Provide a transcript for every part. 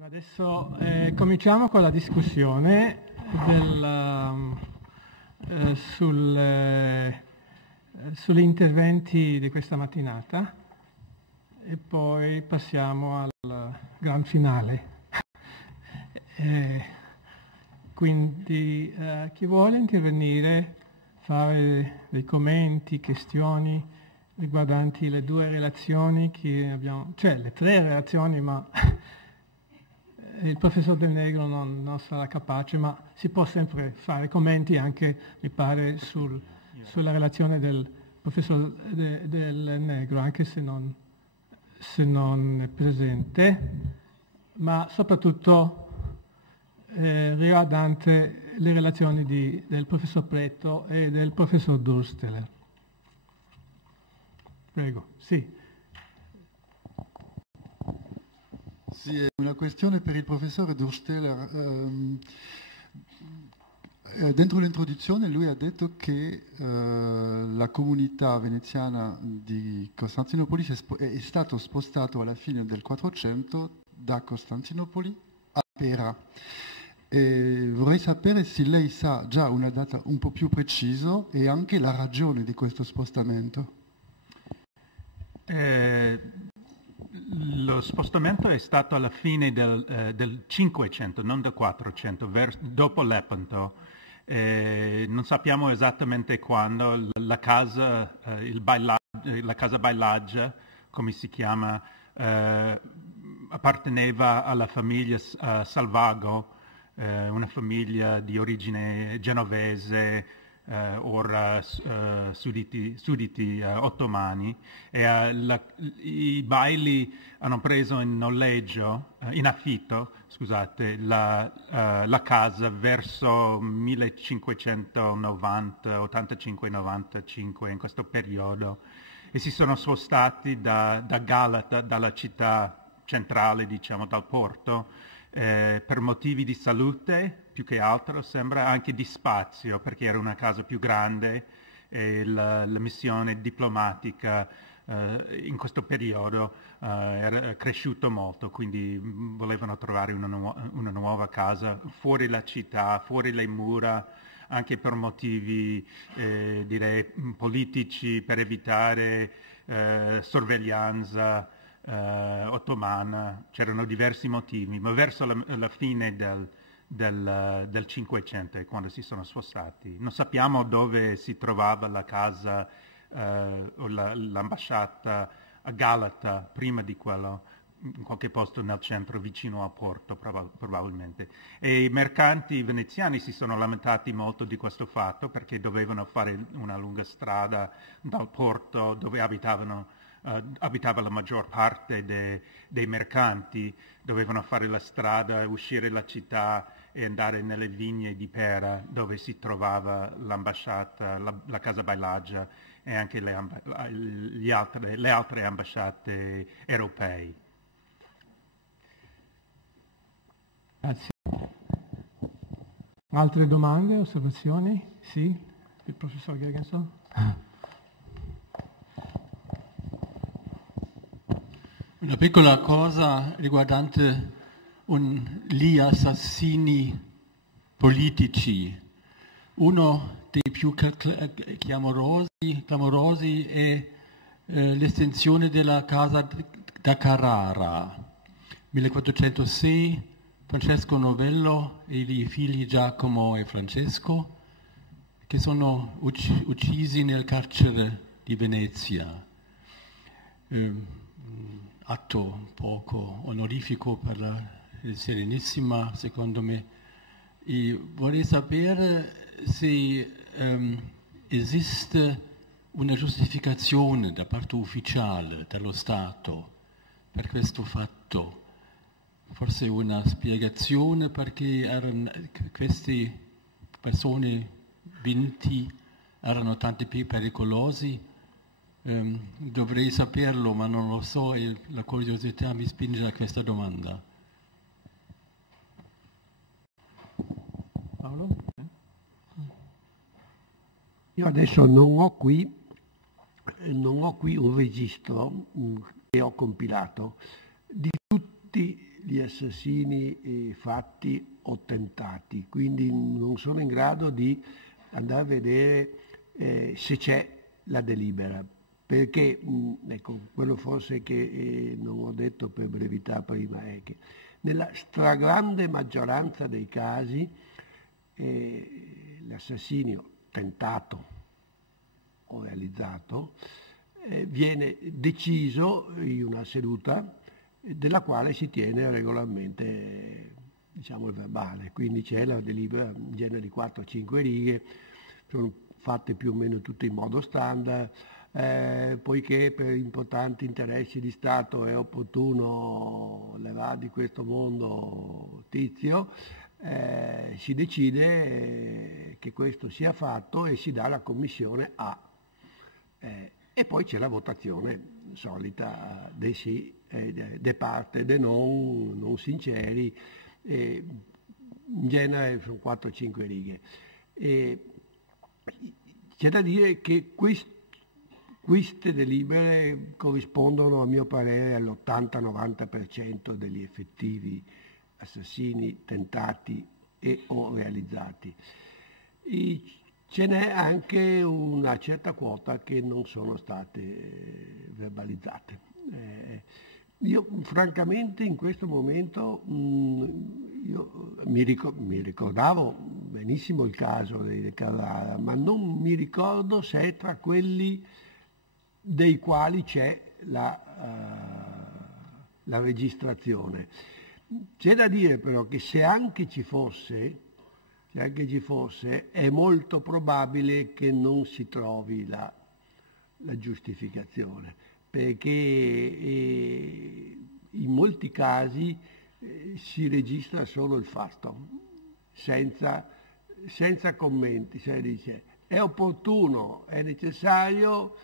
Adesso cominciamo con la discussione sugli interventi di questa mattinata e poi passiamo al gran finale. Quindi chi vuole intervenire, fare dei commenti, questioni riguardanti le due relazioni che abbiamo, cioè le tre relazioni, ma il professor Del Negro non sarà capace, ma si può sempre fare commenti anche, mi pare, sulla relazione del professor Del Negro, anche se non è presente, ma soprattutto riguardante le relazioni del professor Preto e del professor Dursteler. Prego, sì. Sì, è una questione per il professore Dursteler. Dentro l'introduzione lui ha detto che la comunità veneziana di Costantinopoli è stato spostato alla fine del 400 da Costantinopoli a Pera. E vorrei sapere se lei sa già una data un po' più precisa e anche la ragione di questo spostamento. Lo spostamento è stato alla fine del 500, non del 400, dopo Lepanto. Non sappiamo esattamente quando. La casa Bailaggia, come si chiama, apparteneva alla famiglia Salvago, una famiglia di origine genovese, ora sudditi ottomani, e i Baili hanno preso in noleggio, in affitto, scusate, la casa verso 1590, 85-95, in questo periodo, e si sono spostati da Galata, dalla città centrale, diciamo, dal porto, per motivi di salute più che altro, sembra, anche di spazio, perché era una casa più grande e la missione diplomatica in questo periodo era cresciuto molto, quindi volevano trovare una nuova casa fuori la città, fuori le mura, anche per motivi direi politici, per evitare sorveglianza ottomana. C'erano diversi motivi, ma verso la fine del 500 è quando si sono spostati. Non sappiamo dove si trovava la casa o l'ambasciata a Galata prima di quello, in qualche posto nel centro vicino al porto probabilmente. E i mercanti veneziani si sono lamentati molto di questo fatto, perché dovevano fare una lunga strada dal porto dove abitava la maggior parte dei mercanti, dovevano fare la strada, uscire dalla città e andare nelle vigne di Pera, dove si trovava l'ambasciata, la casa Bailaggia e anche le altre ambasciate europee. Grazie. Altre domande, osservazioni? Sì, il professor Gergenson. Una piccola cosa riguardante gli assassini politici. Uno dei più clamorosi è l'estensione della casa da Carrara. 1406, Francesco Novello e i figli Giacomo e Francesco, che sono uccisi nel carcere di Venezia. Atto poco onorifico per la Serenissima, secondo me. E vorrei sapere se esiste una giustificazione da parte ufficiale dello Stato per questo fatto, forse una spiegazione perché queste persone 20 erano tanto più pericolosi. Dovrei saperlo, ma non lo so e la curiosità mi spinge a questa domanda. Paolo? Io adesso non ho qui un registro che ho compilato di tutti gli assassini fatti o tentati, quindi non sono in grado di andare a vedere se c'è la delibera, perché ecco, quello forse che non ho detto per brevità prima è che nella stragrande maggioranza dei casi l'assassinio tentato o realizzato viene deciso in una seduta della quale si tiene regolarmente, diciamo, il verbale, quindi c'è la delibera in genere di 4-5 righe, sono fatte più o meno tutte in modo standard, poiché per importanti interessi di Stato è opportuno levare di questo mondo Tizio, si decide che questo sia fatto e si dà la commissione A. E poi c'è la votazione solita dei sì, de parte, dei non sinceri, in genere sono 4-5 righe. C'è da dire che queste delibere corrispondono, a mio parere, all'80-90% degli effettivi assassini tentati e o realizzati. Ce n'è anche una certa quota che non sono state verbalizzate. Io francamente in questo momento mi ricordavo benissimo il caso di Carrara, ma non mi ricordo se è tra quelli dei quali c'è la registrazione. C'è da dire però che se anche ci fosse, è molto probabile che non si trovi la giustificazione, perché in molti casi si registra solo il fatto, senza commenti, cioè dice è opportuno, è necessario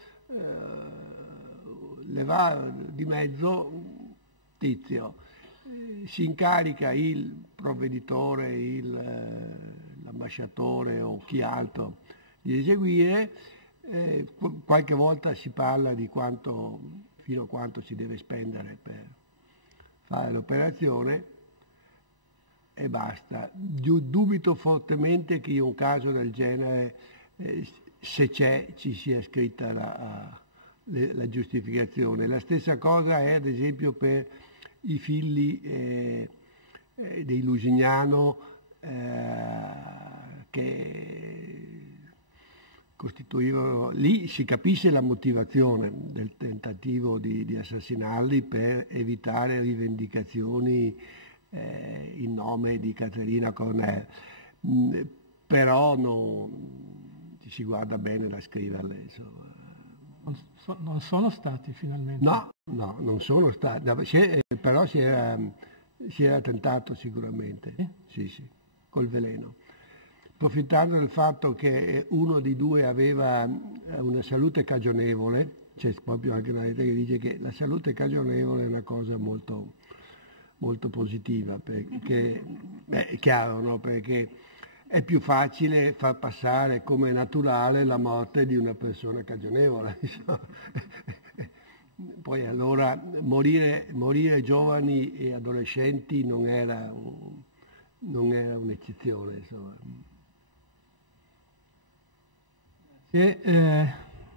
levare di mezzo Tizio, si incarica il provveditore, l'ambasciatore o chi altro di eseguire, qualche volta si parla di fino a quanto si deve spendere per fare l'operazione e basta. Dubito fortemente che in un caso del genere, se ci sia scritta la giustificazione. La stessa cosa è ad esempio per i figli dei Lusignano che costituivano, lì si capisce la motivazione del tentativo di assassinarli per evitare rivendicazioni in nome di Caterina Cornell, però ci si guarda bene da scriverle, insomma. Non sono stati finalmente? No, non sono stati, però si era tentato sicuramente, sì, col veleno. Approfittando del fatto che uno di due aveva una salute cagionevole, c'è proprio anche una lettera che dice che la salute cagionevole è una cosa molto, molto positiva, perché è chiaro, no? Perché è più facile far passare come naturale la morte di una persona cagionevole. Poi allora morire giovani e adolescenti non era un'eccezione, insomma.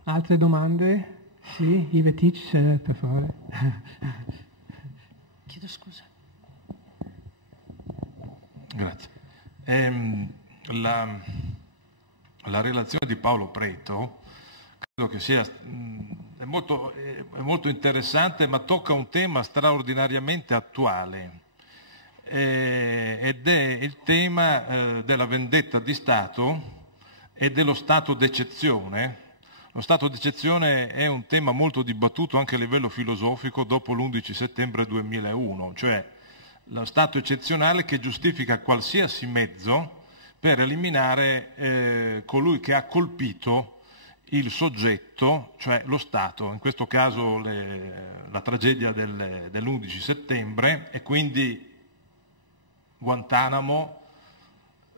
Altre domande? Sì, Ivetic, per favore. Chiedo scusa. Grazie. La relazione di Paolo Preto credo che sia è molto interessante, ma tocca un tema straordinariamente attuale ed è il tema della vendetta di Stato e dello stato d'eccezione. Lo stato d'eccezione è un tema molto dibattuto anche a livello filosofico dopo l'11 settembre 2001, cioè lo stato eccezionale che giustifica qualsiasi mezzo per eliminare colui che ha colpito il soggetto, cioè lo Stato, in questo caso la tragedia dell'11 settembre e quindi Guantanamo,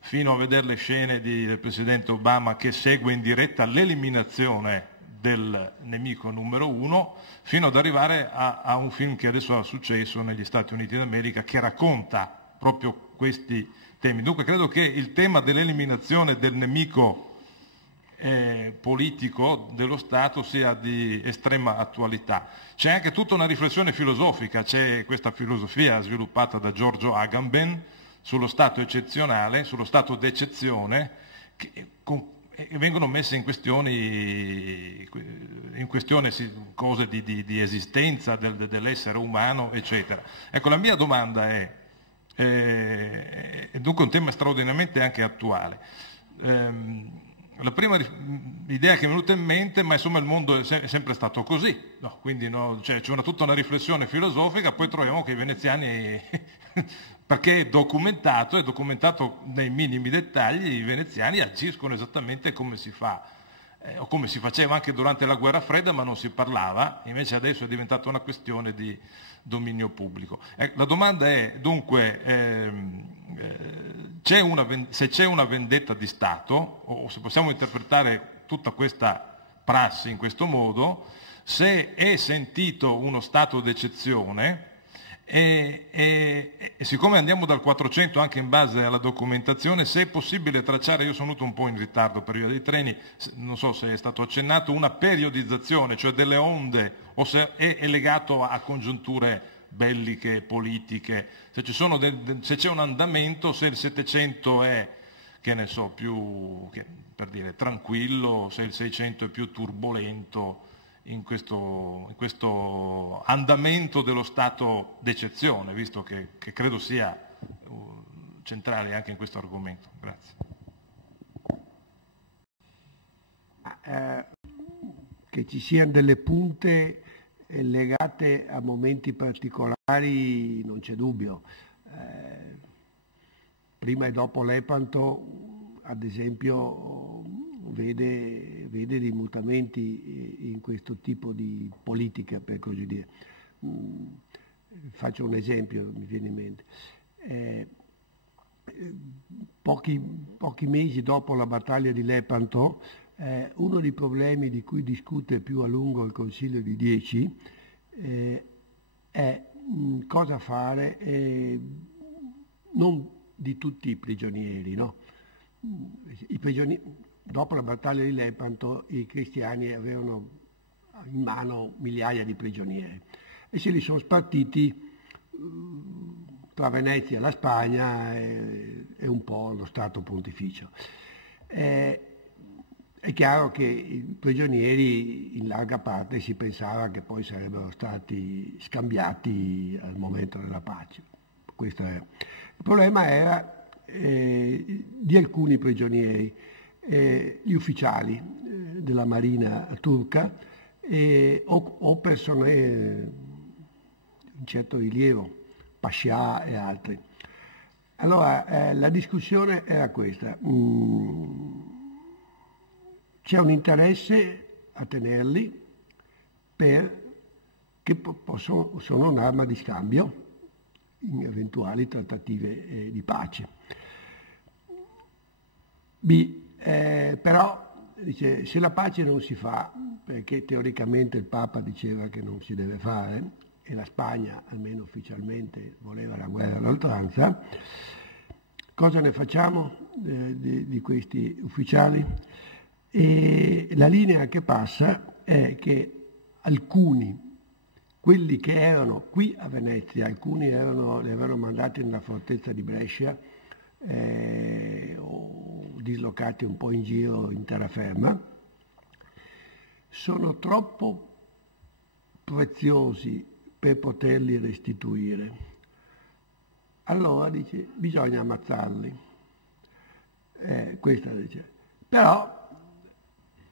fino a vedere le scene del Presidente Obama che segue in diretta l'eliminazione del nemico numero uno, fino ad arrivare a un film che adesso ha successo negli Stati Uniti d'America, che racconta proprio questi temi. Dunque credo che il tema dell'eliminazione del nemico politico dello Stato sia di estrema attualità. C'è anche tutta una riflessione filosofica, c'è questa filosofia sviluppata da Giorgio Agamben sullo Stato eccezionale, sullo Stato d'eccezione, e vengono messe in questione cose di esistenza dell'essere umano, eccetera. Ecco, la mia domanda è dunque un tema straordinariamente anche attuale. La prima idea che mi è venuta in mente, ma insomma il mondo è sempre stato così, no? Quindi no, c'è tutta una riflessione filosofica, poi troviamo che i veneziani, perché è documentato nei minimi dettagli, i veneziani agiscono esattamente come si fa, o come si faceva anche durante la guerra fredda, ma non si parlava, invece adesso è diventata una questione di dominio pubblico. La domanda è dunque, se c'è una vendetta di Stato, o se possiamo interpretare tutta questa prassi in questo modo, se è sentito uno stato d'eccezione, e siccome andiamo dal 400 anche in base alla documentazione, se è possibile tracciare, io sono venuto un po' in ritardo per via dei treni, non so se è stato accennato, una periodizzazione, cioè delle onde, o se è legato a congiunture belliche, politiche, se c'è un andamento, se il 700 è, che ne so, più, per dire, tranquillo, se il 600 è più turbolento, in questo andamento dello stato d'eccezione, visto che credo sia centrale anche in questo argomento. Grazie. Che ci siano delle punte legate a momenti particolari non c'è dubbio. Prima e dopo Lepanto, ad esempio, vede dei mutamenti in questo tipo di politica, per così dire. Faccio un esempio, mi viene in mente. Pochi mesi dopo la battaglia di Lepanto, uno dei problemi di cui discute più a lungo il Consiglio di 10 è cosa fare, non di tutti i prigionieri, no? Dopo la battaglia di Lepanto i cristiani avevano in mano migliaia di prigionieri e se li sono spartiti tra Venezia e la Spagna e un po' lo Stato Pontificio. È chiaro che i prigionieri in larga parte si pensava che poi sarebbero stati scambiati al momento della pace. Questo è. Il problema era di alcuni prigionieri, gli ufficiali della marina turca o persone di un certo rilievo, Pascià e altri. Allora la discussione era questa. C'è un interesse a tenerli che sono un'arma di scambio in eventuali trattative di pace. Però dice, se la pace non si fa, perché teoricamente il Papa diceva che non si deve fare, e la Spagna, almeno ufficialmente, voleva la guerra all'oltranza, cosa ne facciamo di questi ufficiali? E la linea che passa è che alcuni, quelli che erano qui a Venezia, alcuni li avevano mandati nella fortezza di Brescia o dislocati un po' in giro in terraferma, sono troppo preziosi per poterli restituire. Allora dice, bisogna ammazzarli. Questa dice. Però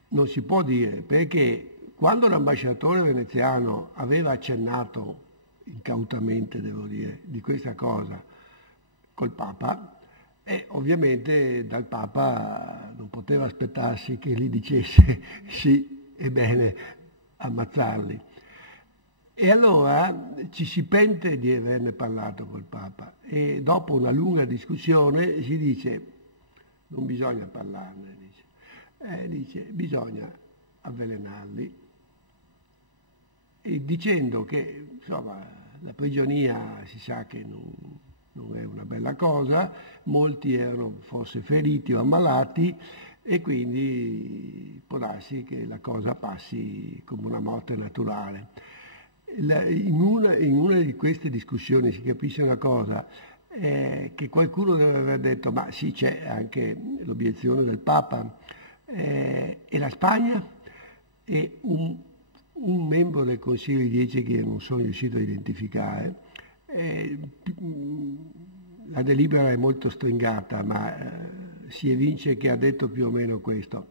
non si può dire, perché quando l'ambasciatore veneziano aveva accennato, incautamente devo dire, di questa cosa col Papa, ovviamente dal Papa non poteva aspettarsi che gli dicesse sì, è bene ammazzarli. E allora ci si pente di averne parlato col Papa e dopo una lunga discussione si dice non bisogna parlarne, dice bisogna avvelenarli, e dicendo che insomma la prigionia si sa che non è una bella cosa, molti erano forse feriti o ammalati e quindi può darsi che la cosa passi come una morte naturale. In una di queste discussioni si capisce una cosa, che qualcuno deve aver detto ma sì, c'è anche l'obiezione del Papa, e la Spagna, e un membro del Consiglio di 10 che non sono riuscito a identificare. La delibera è molto stringata, ma si evince che ha detto più o meno questo.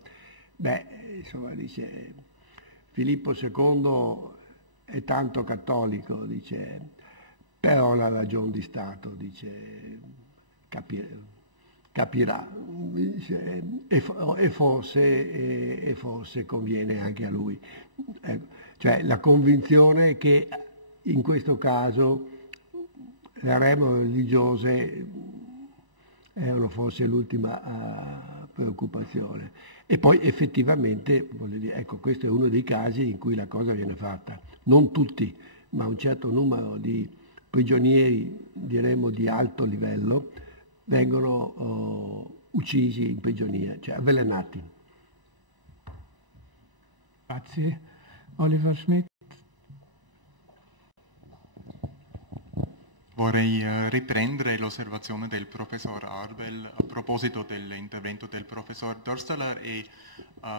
Insomma, dice Filippo II è tanto cattolico, dice, però la ragion di Stato, dice, capirà, dice, e forse conviene anche a lui. Cioè la convinzione che in questo caso le regole religiose erano forse l'ultima preoccupazione. E poi effettivamente, voglio dire, ecco, questo è uno dei casi in cui la cosa viene fatta. Non tutti, ma un certo numero di prigionieri, diremmo di alto livello, vengono uccisi in prigionia, cioè avvelenati. Grazie. Oliver Schmidt. Vorrei riprendere l'osservazione del professor Arbel a proposito dell'intervento del professor Dorsteler e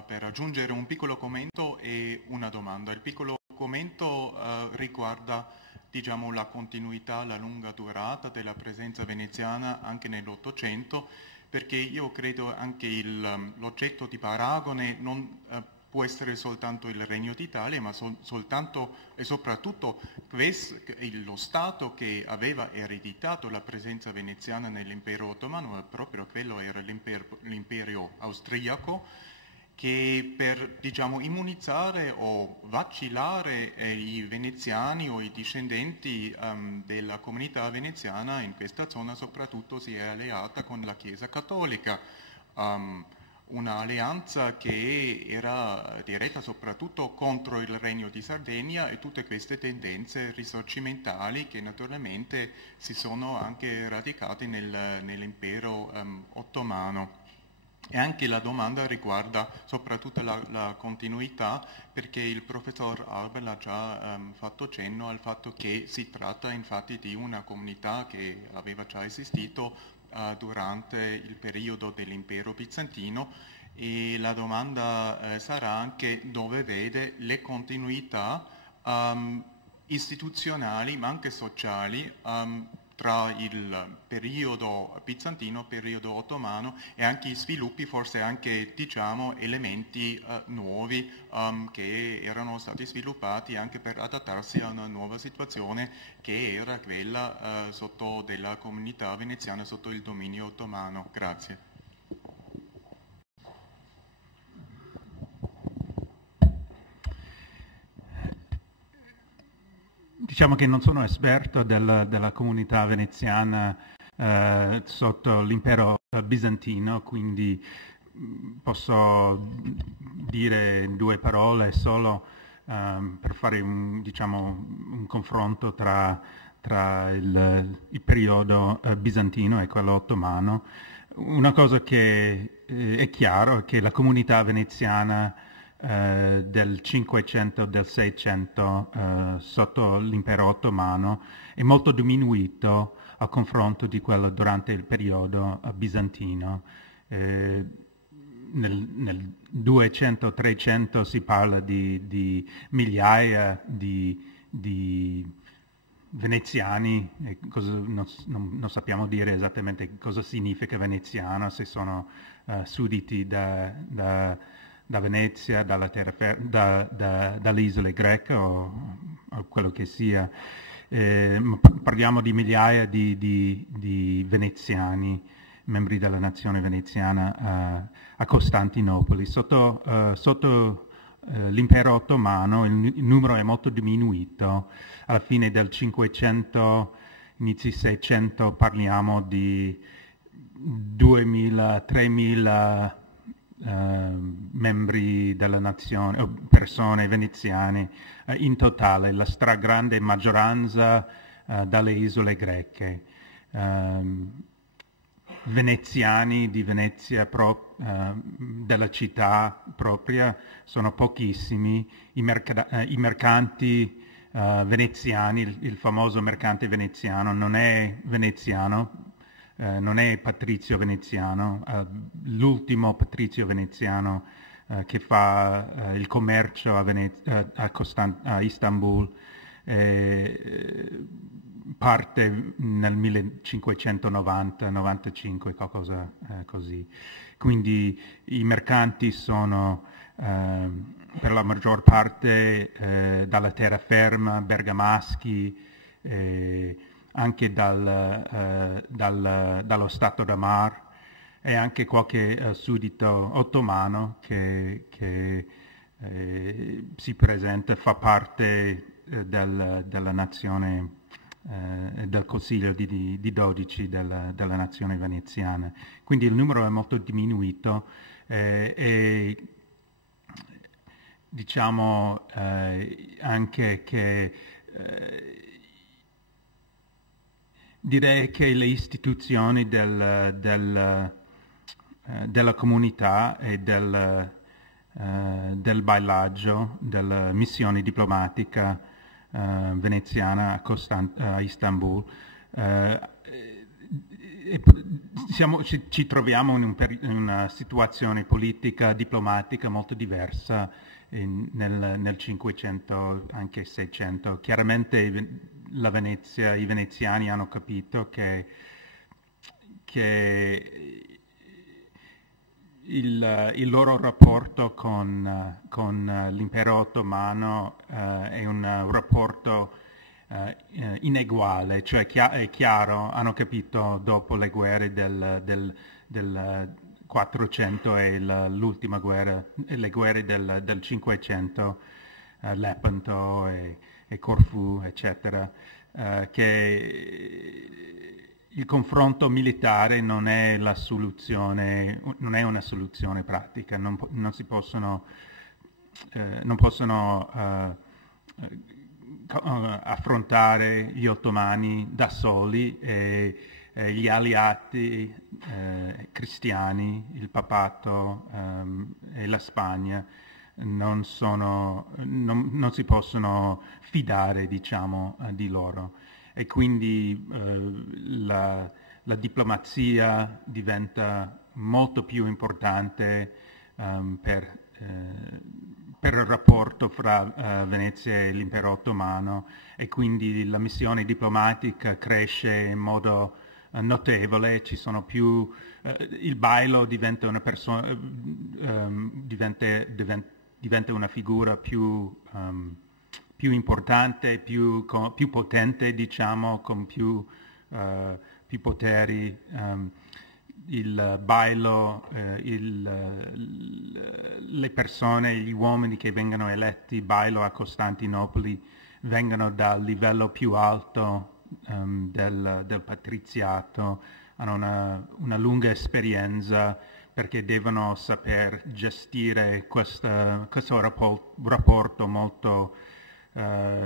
per aggiungere un piccolo commento e una domanda. Il piccolo commento riguarda, diciamo, la continuità, la lunga durata della presenza veneziana anche nell'Ottocento, perché io credo anche l'oggetto di paragone non può essere soltanto il Regno d'Italia, ma soltanto e soprattutto lo Stato che aveva ereditato la presenza veneziana nell'impero ottomano, proprio quello era l'imperio austriaco, che per, diciamo, immunizzare o vacillare i veneziani o i discendenti della comunità veneziana in questa zona soprattutto si è alleata con la Chiesa cattolica. Un'alleanza che era diretta soprattutto contro il Regno di Sardegna e tutte queste tendenze risorgimentali che naturalmente si sono anche radicate nell'impero ottomano. E anche la domanda riguarda soprattutto la continuità, perché il professor Arbel ha già fatto cenno al fatto che si tratta infatti di una comunità che aveva già esistito durante il periodo dell'impero bizantino, e la domanda sarà anche dove vede le continuità istituzionali ma anche sociali tra il periodo bizantino, periodo ottomano, e anche i sviluppi, forse anche, diciamo, elementi nuovi che erano stati sviluppati anche per adattarsi a una nuova situazione che era quella sotto della comunità veneziana sotto il dominio ottomano. Grazie. Diciamo che non sono esperto della comunità veneziana sotto l'impero bizantino, quindi posso dire in due parole solo per fare un confronto tra il periodo bizantino e quello ottomano. Una cosa che è chiaro è che la comunità veneziana del 500 del 600 sotto l'impero ottomano è molto diminuito a confronto di quello durante il periodo bizantino. Nel 200-300 si parla di migliaia di veneziani, non sappiamo dire esattamente cosa significa veneziano, se sono sudditi da Venezia, dalle isole greche o quello che sia. Parliamo di migliaia di veneziani, membri della nazione veneziana a Costantinopoli. Sotto l'impero ottomano il numero è molto diminuito. Alla fine del 500, inizi 600, parliamo di 2000-3000 membri della nazione, o persone veneziane, in totale, la stragrande maggioranza dalle isole greche. Veneziani di Venezia, della città propria, sono pochissimi. I mercanti veneziani, il famoso mercante veneziano, non è veneziano, non è patrizio veneziano, l'ultimo patrizio veneziano che fa il commercio a Istanbul, parte nel 1590-95, qualcosa così. Quindi i mercanti sono per la maggior parte dalla terraferma, bergamaschi, anche dallo Stato d'Amar, e anche qualche suddito ottomano che si presenta, fa parte della nazione, del Consiglio di 12 della nazione veneziana. Quindi il numero è molto diminuito e diciamo anche che direi che le istituzioni della comunità e del bailaggio, della missione diplomatica veneziana a Istanbul, ci troviamo in una situazione politica, diplomatica molto diversa nel 500, anche 600. Chiaramente la Venezia, i veneziani hanno capito che il loro rapporto con l'impero ottomano è un rapporto ineguale, cioè è chiaro, hanno capito dopo le guerre del 400 e l'ultima guerra, le guerre del 500, Lepanto e Corfù, eccetera, che il confronto militare non è la soluzione, non è una soluzione pratica, non possono affrontare gli ottomani da soli, e gli alleati cristiani, il papato e la Spagna non si possono fidare, diciamo, di loro. E quindi la diplomazia diventa molto più importante per il rapporto fra Venezia e l'impero ottomano, e quindi la missione diplomatica cresce in modo notevole. Ci sono più, il bailo diventa una persona, diventa una figura più importante, più potente, diciamo, con più poteri. Il bailo, le persone, gli uomini che vengono eletti bailo a Costantinopoli vengono dal livello più alto del patriziato, hanno una lunga esperienza, perché devono saper gestire questo rapporto molto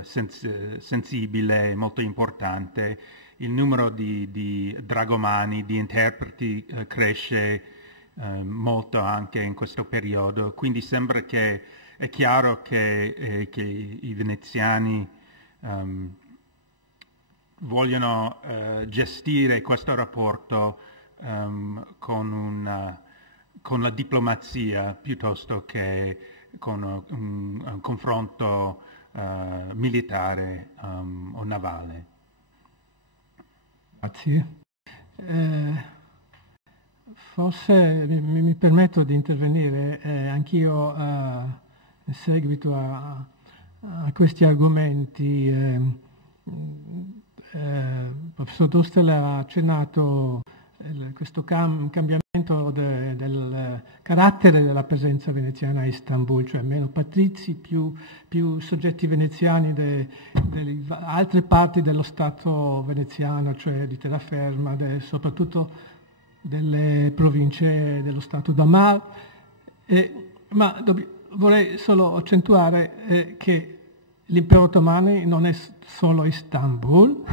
sensibile, molto importante. Il numero di dragomani, di interpreti cresce molto anche in questo periodo, quindi sembra che è chiaro che i veneziani vogliono gestire questo rapporto con la diplomazia piuttosto che con un confronto militare o navale. Grazie. Forse mi permetto di intervenire anch'io in seguito a questi argomenti. Il professor Dorsteler ha accennato questo cambiamento del carattere della presenza veneziana a Istanbul, cioè meno patrizi, più soggetti veneziani delle altre parti dello Stato veneziano, cioè di terraferma, soprattutto delle province dello Stato d'Amar, Ma vorrei solo accentuare che l'impero ottomano non è solo Istanbul,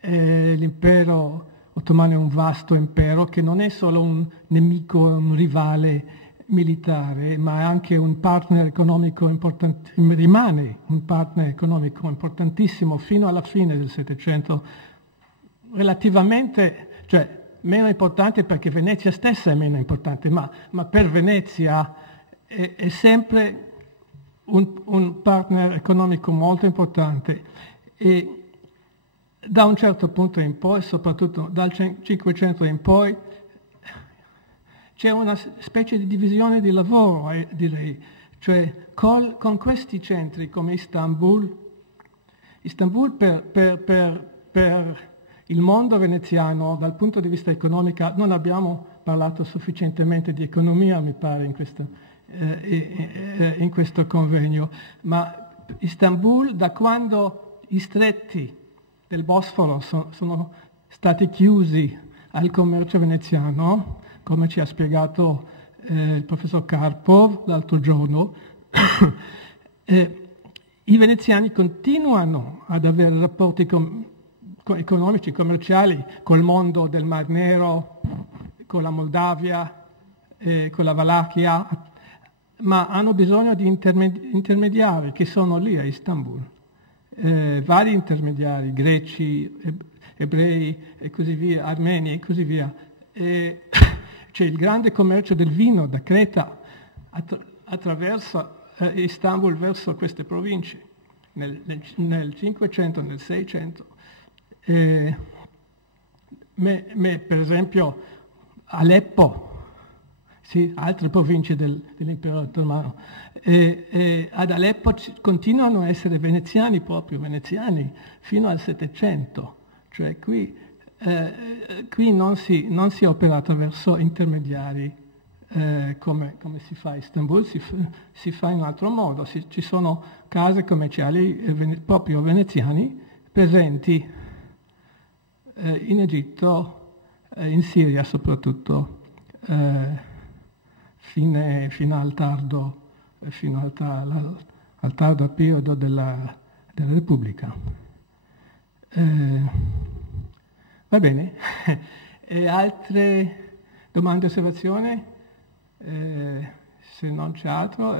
l'impero ottomano è un vasto impero che non è solo un nemico, un rivale militare, ma è anche un partner economico importante, rimane un partner economico importantissimo fino alla fine del Settecento, relativamente, cioè meno importante perché Venezia stessa è meno importante, ma per Venezia è sempre un partner economico molto importante, e da un certo punto in poi, soprattutto dal 500 in poi, c'è una specie di divisione di lavoro, direi, cioè con questi centri come Istanbul per il mondo veneziano, dal punto di vista economico, non abbiamo parlato sufficientemente di economia, mi pare, in questo convegno, ma Istanbul, da quando i stretti del Bosforo sono stati chiusi al commercio veneziano, come ci ha spiegato il professor Karpov l'altro giorno, i veneziani continuano ad avere rapporti economici, commerciali col mondo del Mar Nero, con la Moldavia, con la Valacchia, ma hanno bisogno di intermediari che sono lì a Istanbul. Vari intermediari, greci, ebrei e così via, armeni e così via. C'è il grande commercio del vino da Creta attraverso Istanbul verso queste province nel 500, nel 600. Per esempio Aleppo, sì, altre province dell'impero ottomano, ad Aleppo continuano a essere veneziani, proprio veneziani, fino al Settecento, cioè qui non si opera attraverso intermediari come si fa a Istanbul, si fa in un altro modo. Ci sono case commerciali proprio veneziani presenti in Egitto, in Siria soprattutto, fino al tardo periodo della Repubblica. Va bene. E altre domande o osservazioni? Se non c'è altro,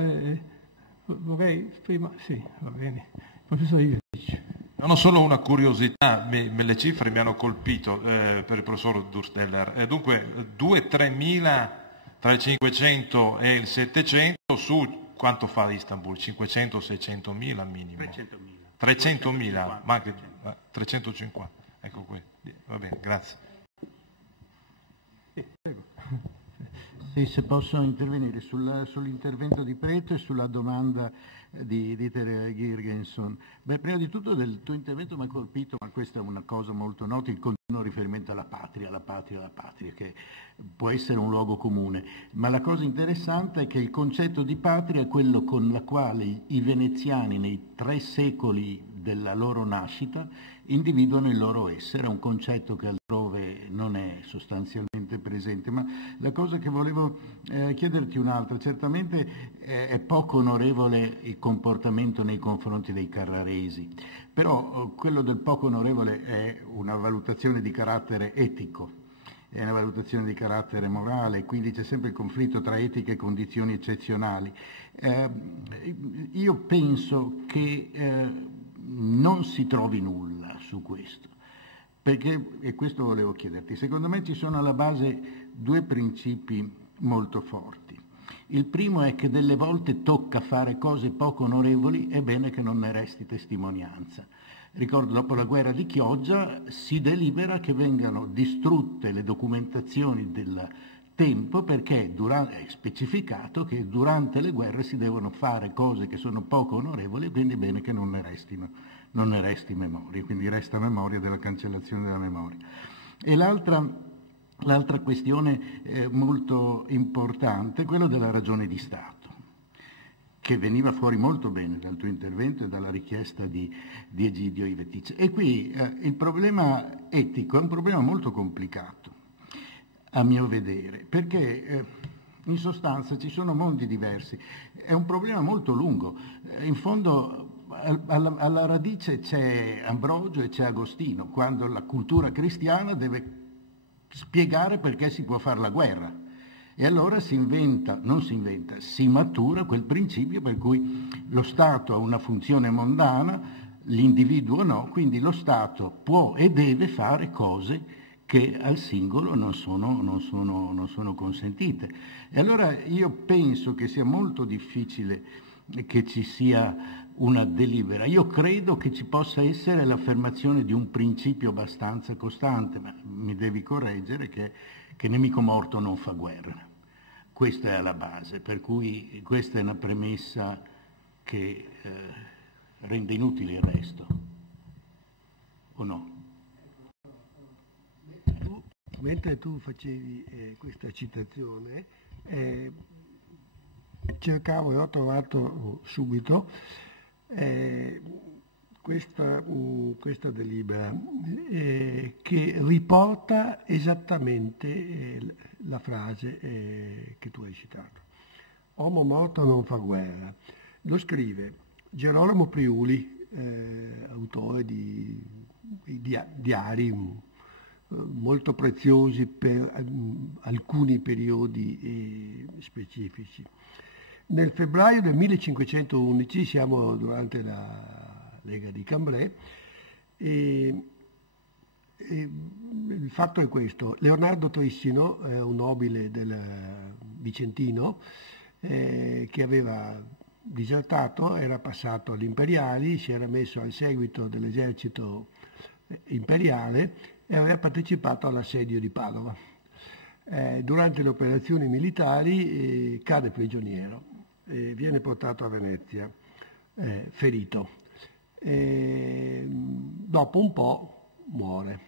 vorrei prima... Sì, va bene. Professor Ivetic. Non ho solo una curiosità, le cifre mi hanno colpito per il professor Dursteller. Dunque, 2-3 mila tra il 500 e il 700 su quanto fa Istanbul? 500-600 mila minimo? 300 mila, ma anche 350. Ecco qui, va bene, grazie. Sì, se posso intervenire sull'intervento di Preto e sulla domanda di Dieter Girgenson. Beh, prima di tutto del tuo intervento mi ha colpito, ma questa è una cosa molto nota, il continuo riferimento alla patria, che può essere un luogo comune. Ma la cosa interessante è che il concetto di patria è quello con la quale i veneziani nei 3 secoli della loro nascita individuano il loro essere, è un concetto che altrove non è sostanzialmente presente. Ma la cosa che volevo chiederti un'altra, certamente è poco onorevole il comportamento nei confronti dei carraresi, però quello del poco onorevole è una valutazione di carattere etico, è una valutazione di carattere morale, quindi c'è sempre il conflitto tra etica e condizioni eccezionali. Io penso che non si trovi nulla su questo, perché, e questo volevo chiederti, secondo me ci sono alla base 2 principi molto forti. Il primo è che delle volte tocca fare cose poco onorevoli, è bene che non ne resti testimonianza. Ricordo, dopo la guerra di Chioggia si delibera che vengano distrutte le documentazioni del tempo, perché è specificato che durante le guerre si devono fare cose che sono poco onorevoli, quindi è bene che non ne resti memoria, quindi resta memoria della cancellazione della memoria. E l'altra questione molto importante è quella della ragione di Stato, che veniva fuori molto bene dal tuo intervento e dalla richiesta di Egidio Ivetic. E qui il problema etico è un problema molto complicato, a mio vedere, perché In sostanza ci sono mondi diversi, è un problema molto lungo. In fondo alla radice c'è Ambrogio e c'è Agostino, quando la cultura cristiana deve spiegare perché si può fare la guerra. E allora si matura quel principio per cui lo Stato ha una funzione mondana, l'individuo no, quindi lo Stato può e deve fare cose che al singolo non sono consentite. E allora io penso che sia molto difficile che ci sia una delibera. Io credo che ci possa essere l'affermazione di un principio abbastanza costante, ma mi devi correggere, che nemico morto non fa guerra. Questa è la base, per cui questa è una premessa che rende inutile il resto. O no? Mentre tu facevi questa citazione, cercavo e ho trovato subito questa delibera che riporta esattamente la frase che tu hai citato. Uomo morto non fa guerra. Lo scrive Gerolamo Priuli, autore di diari molto preziosi per alcuni periodi specifici. Nel febbraio del 1511, siamo durante la Lega di Cambrai, e il fatto è questo: Leonardo Trissino, un nobile del Vicentino, che aveva disertato, era passato agli imperiali, si era messo al seguito dell'esercito imperiale e aveva partecipato all'assedio di Padova. Durante le operazioni militari cade prigioniero, viene portato a Venezia, ferito. Dopo un po' muore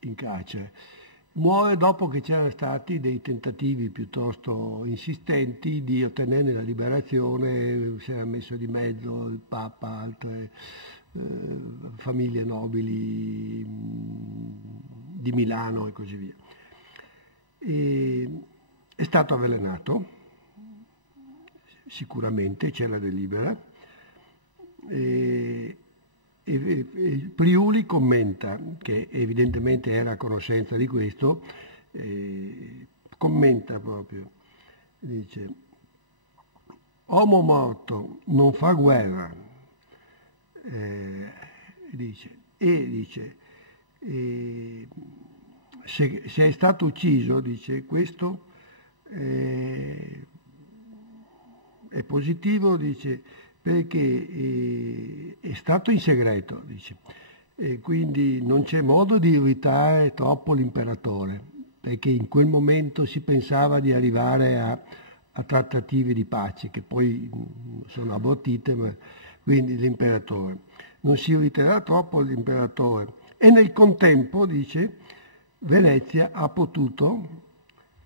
in carcere. Muore dopo che c'erano stati dei tentativi piuttosto insistenti di ottenerne la liberazione, si era messo di mezzo il Papa, altre famiglie nobili di Milano e così via. È stato avvelenato, sicuramente c'è la delibera, e Priuli commenta, che evidentemente era a conoscenza di questo, commenta proprio, dice: uomo morto non fa guerra, se è stato ucciso, dice, questo è positivo, dice, perché è stato in segreto, dice, e quindi non c'è modo di irritare troppo l'imperatore, perché in quel momento si pensava di arrivare a trattative di pace, che poi sono abortite, ma quindi l'imperatore. Non si irriterà troppo l'imperatore. E nel contempo, dice, Venezia ha potuto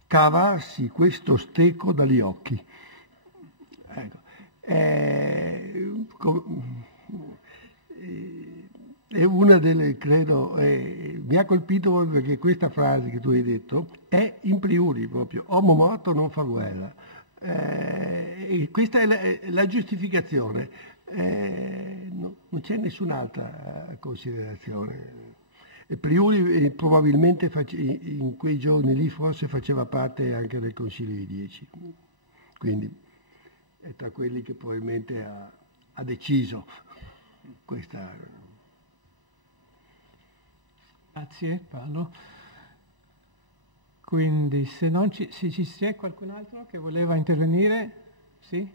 cavarsi questo steco dagli occhi. Ecco. È una delle, credo, mi ha colpito perché questa frase che tu hai detto è in Priuli proprio: uomo morto non fa guerra. E questa è la giustificazione. Non c'è nessun'altra considerazione. E Priuli probabilmente in quei giorni lì forse faceva parte anche del Consiglio di 10, quindi è tra quelli che probabilmente ha deciso questa. Grazie Paolo. Quindi se ci c'è qualcun altro che voleva intervenire? Sì?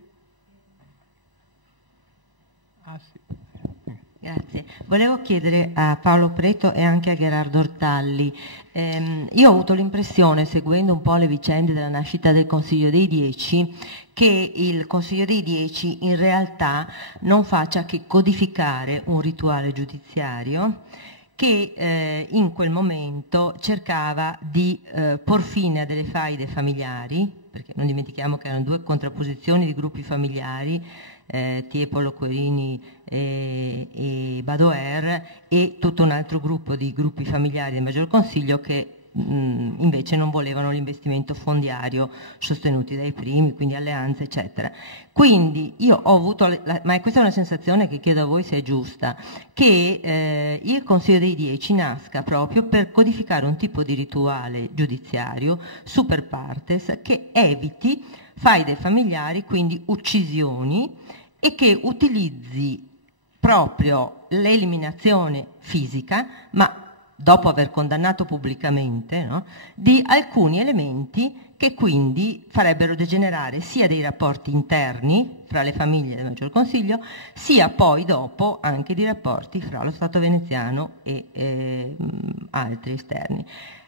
Ah sì. Grazie. Volevo chiedere a Paolo Preto e anche a Gherardo Ortalli. Io ho avuto l'impressione, seguendo un po' le vicende della nascita del Consiglio dei 10, che il Consiglio dei 10 in realtà non faccia che codificare un rituale giudiziario che in quel momento cercava di por fine a delle faide familiari, perché non dimentichiamo che erano due contrapposizioni di gruppi familiari, Tiepolo, Querini e Badoer, e tutto un altro gruppo di gruppi familiari del Maggior Consiglio che invece non volevano l'investimento fondiario sostenuti dai primi, quindi alleanze, eccetera. Quindi io ho avuto, ma questa è una sensazione che chiedo a voi se è giusta, che il Consiglio dei 10 nasca proprio per codificare un tipo di rituale giudiziario super partes che eviti faide familiari, quindi uccisioni, e che utilizzi proprio l'eliminazione fisica, ma dopo aver condannato pubblicamente, no, di alcuni elementi che quindi farebbero degenerare sia dei rapporti interni fra le famiglie del Maggior Consiglio, sia poi dopo anche di rapporti fra lo Stato veneziano e altri esterni.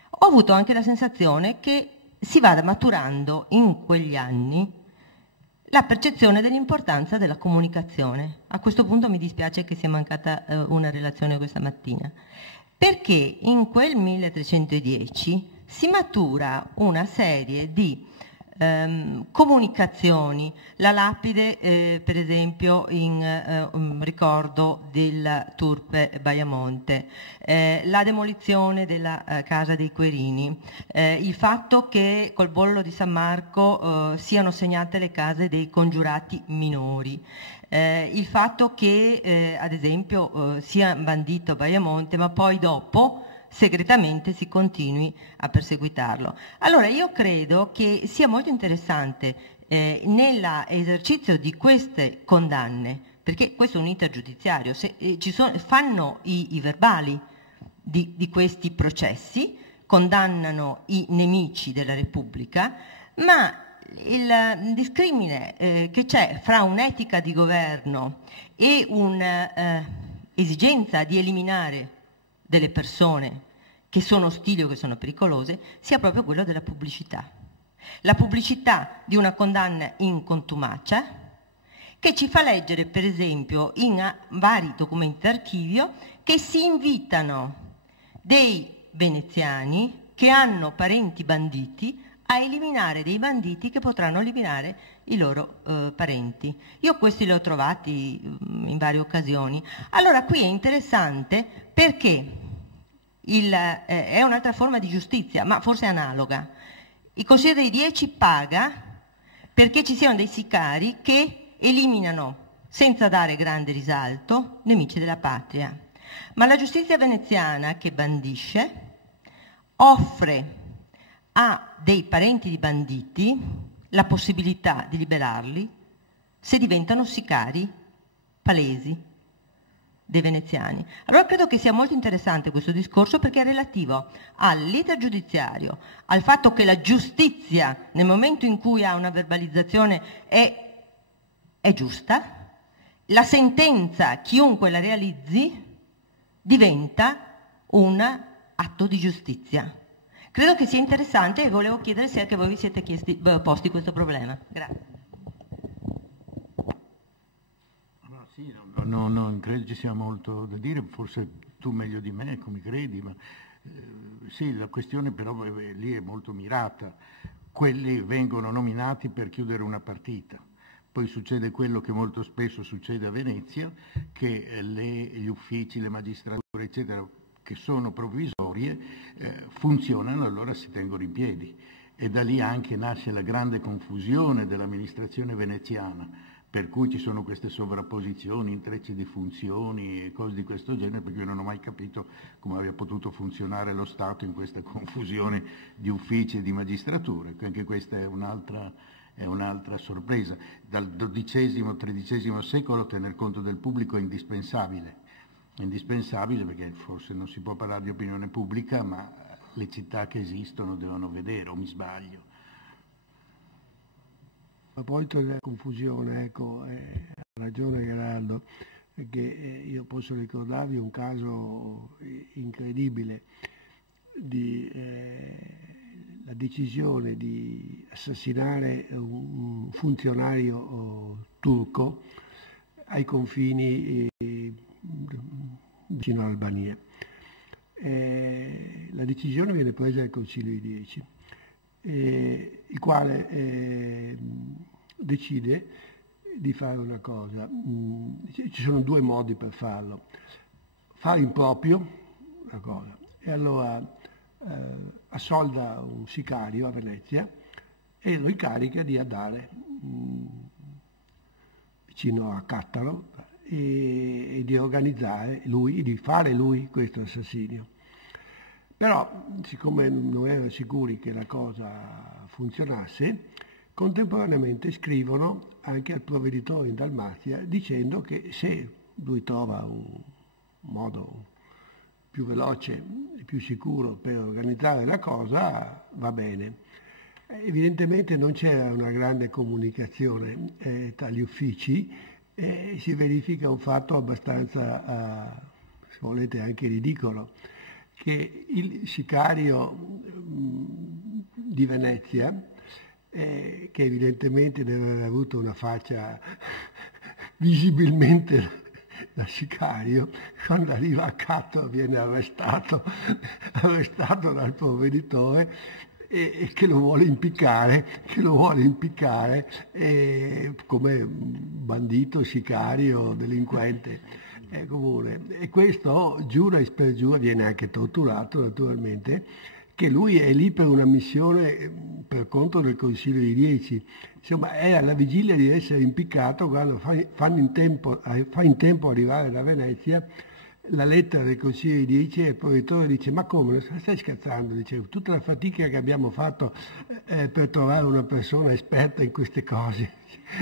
Ho avuto anche la sensazione che si vada maturando in quegli anni la percezione dell'importanza della comunicazione. A questo punto mi dispiace che sia mancata una relazione questa mattina, perché in quel 1310 si matura una serie di comunicazioni, la lapide per esempio in ricordo del Turpe Baiamonte, la demolizione della casa dei Querini, il fatto che col bollo di San Marco siano segnate le case dei congiurati minori, il fatto che ad esempio sia bandito Baiamonte ma poi dopo segretamente si continui a perseguitarlo. Allora io credo che sia molto interessante nell'esercizio di queste condanne, perché questo è un iter giudiziario, fanno i verbali di questi processi, condannano i nemici della Repubblica, ma il discrimine che c'è fra un'etica di governo e un'esigenza di eliminare delle persone che sono ostili o che sono pericolose, sia proprio quello della pubblicità. La pubblicità di una condanna in contumacia, che ci fa leggere, per esempio, in vari documenti d'archivio, che si invitano dei veneziani che hanno parenti banditi a eliminare dei banditi che potranno eliminare i loro parenti. Io questi li ho trovati in varie occasioni. Allora qui è interessante perché è un'altra forma di giustizia, ma forse analoga. Il Consiglio dei 10 paga perché ci siano dei sicari che eliminano, senza dare grande risalto, nemici della patria. Ma la giustizia veneziana che bandisce offre a dei parenti di banditi la possibilità di liberarli se diventano sicari palesi dei veneziani. Allora credo che sia molto interessante questo discorso perché è relativo all'iter giudiziario, al fatto che la giustizia nel momento in cui ha una verbalizzazione è giusta, la sentenza, chiunque la realizzi, diventa un atto di giustizia. Credo che sia interessante e volevo chiedere se anche voi vi siete posti questo problema. Grazie. Sì, non credo ci sia molto da dire, forse tu meglio di me, come credi, ma sì, la questione però lì è molto mirata. Quelli vengono nominati per chiudere una partita. Poi succede quello che molto spesso succede a Venezia, che gli uffici, le magistrature, eccetera, che sono provvisorie, funzionano, allora si tengono in piedi. E da lì anche nasce la grande confusione dell'amministrazione veneziana, per cui ci sono queste sovrapposizioni, intrecci di funzioni e cose di questo genere, perché io non ho mai capito come abbia potuto funzionare lo Stato in questa confusione di uffici e di magistrature. Anche questa è un'altra sorpresa. Dal XII-XIII secolo tener conto del pubblico è indispensabile. È indispensabile perché forse non si può parlare di opinione pubblica, ma le città che esistono devono vedere, o mi sbaglio. A proposito della confusione, ecco, ha ragione Gerardo, perché io posso ricordarvi un caso incredibile di la decisione di assassinare un funzionario turco ai confini vicino all'Albania. La decisione viene presa dal Consiglio dei 10. Il quale decide di fare una cosa. Ci sono due modi per farlo. Fare in proprio una cosa. E allora assolda un sicario a Venezia e lo incarica di andare vicino a Cattaro e di organizzare lui, di fare lui questo assassinio. Però, siccome non erano sicuri che la cosa funzionasse, contemporaneamente scrivono anche al provveditore in Dalmazia dicendo che se lui trova un modo più veloce e più sicuro per organizzare la cosa, va bene. Evidentemente non c'era una grande comunicazione tra gli uffici e si verifica un fatto abbastanza, se volete, anche ridicolo, che il sicario di Venezia, che evidentemente deve aver avuto una faccia visibilmente da sicario, quando arriva a Cattaro viene arrestato dal provveditore e che lo vuole impiccare come bandito, sicario, delinquente comune. E questo giura e spergiura, viene anche torturato naturalmente, che lui è lì per una missione per conto del Consiglio di 10. Insomma, è alla vigilia di essere impiccato quando fa in tempo a arrivare da Venezia la lettera del Consiglio di 10 e il provveditore dice: ma come, stai scherzando? Dice, tutta la fatica che abbiamo fatto per trovare una persona esperta in queste cose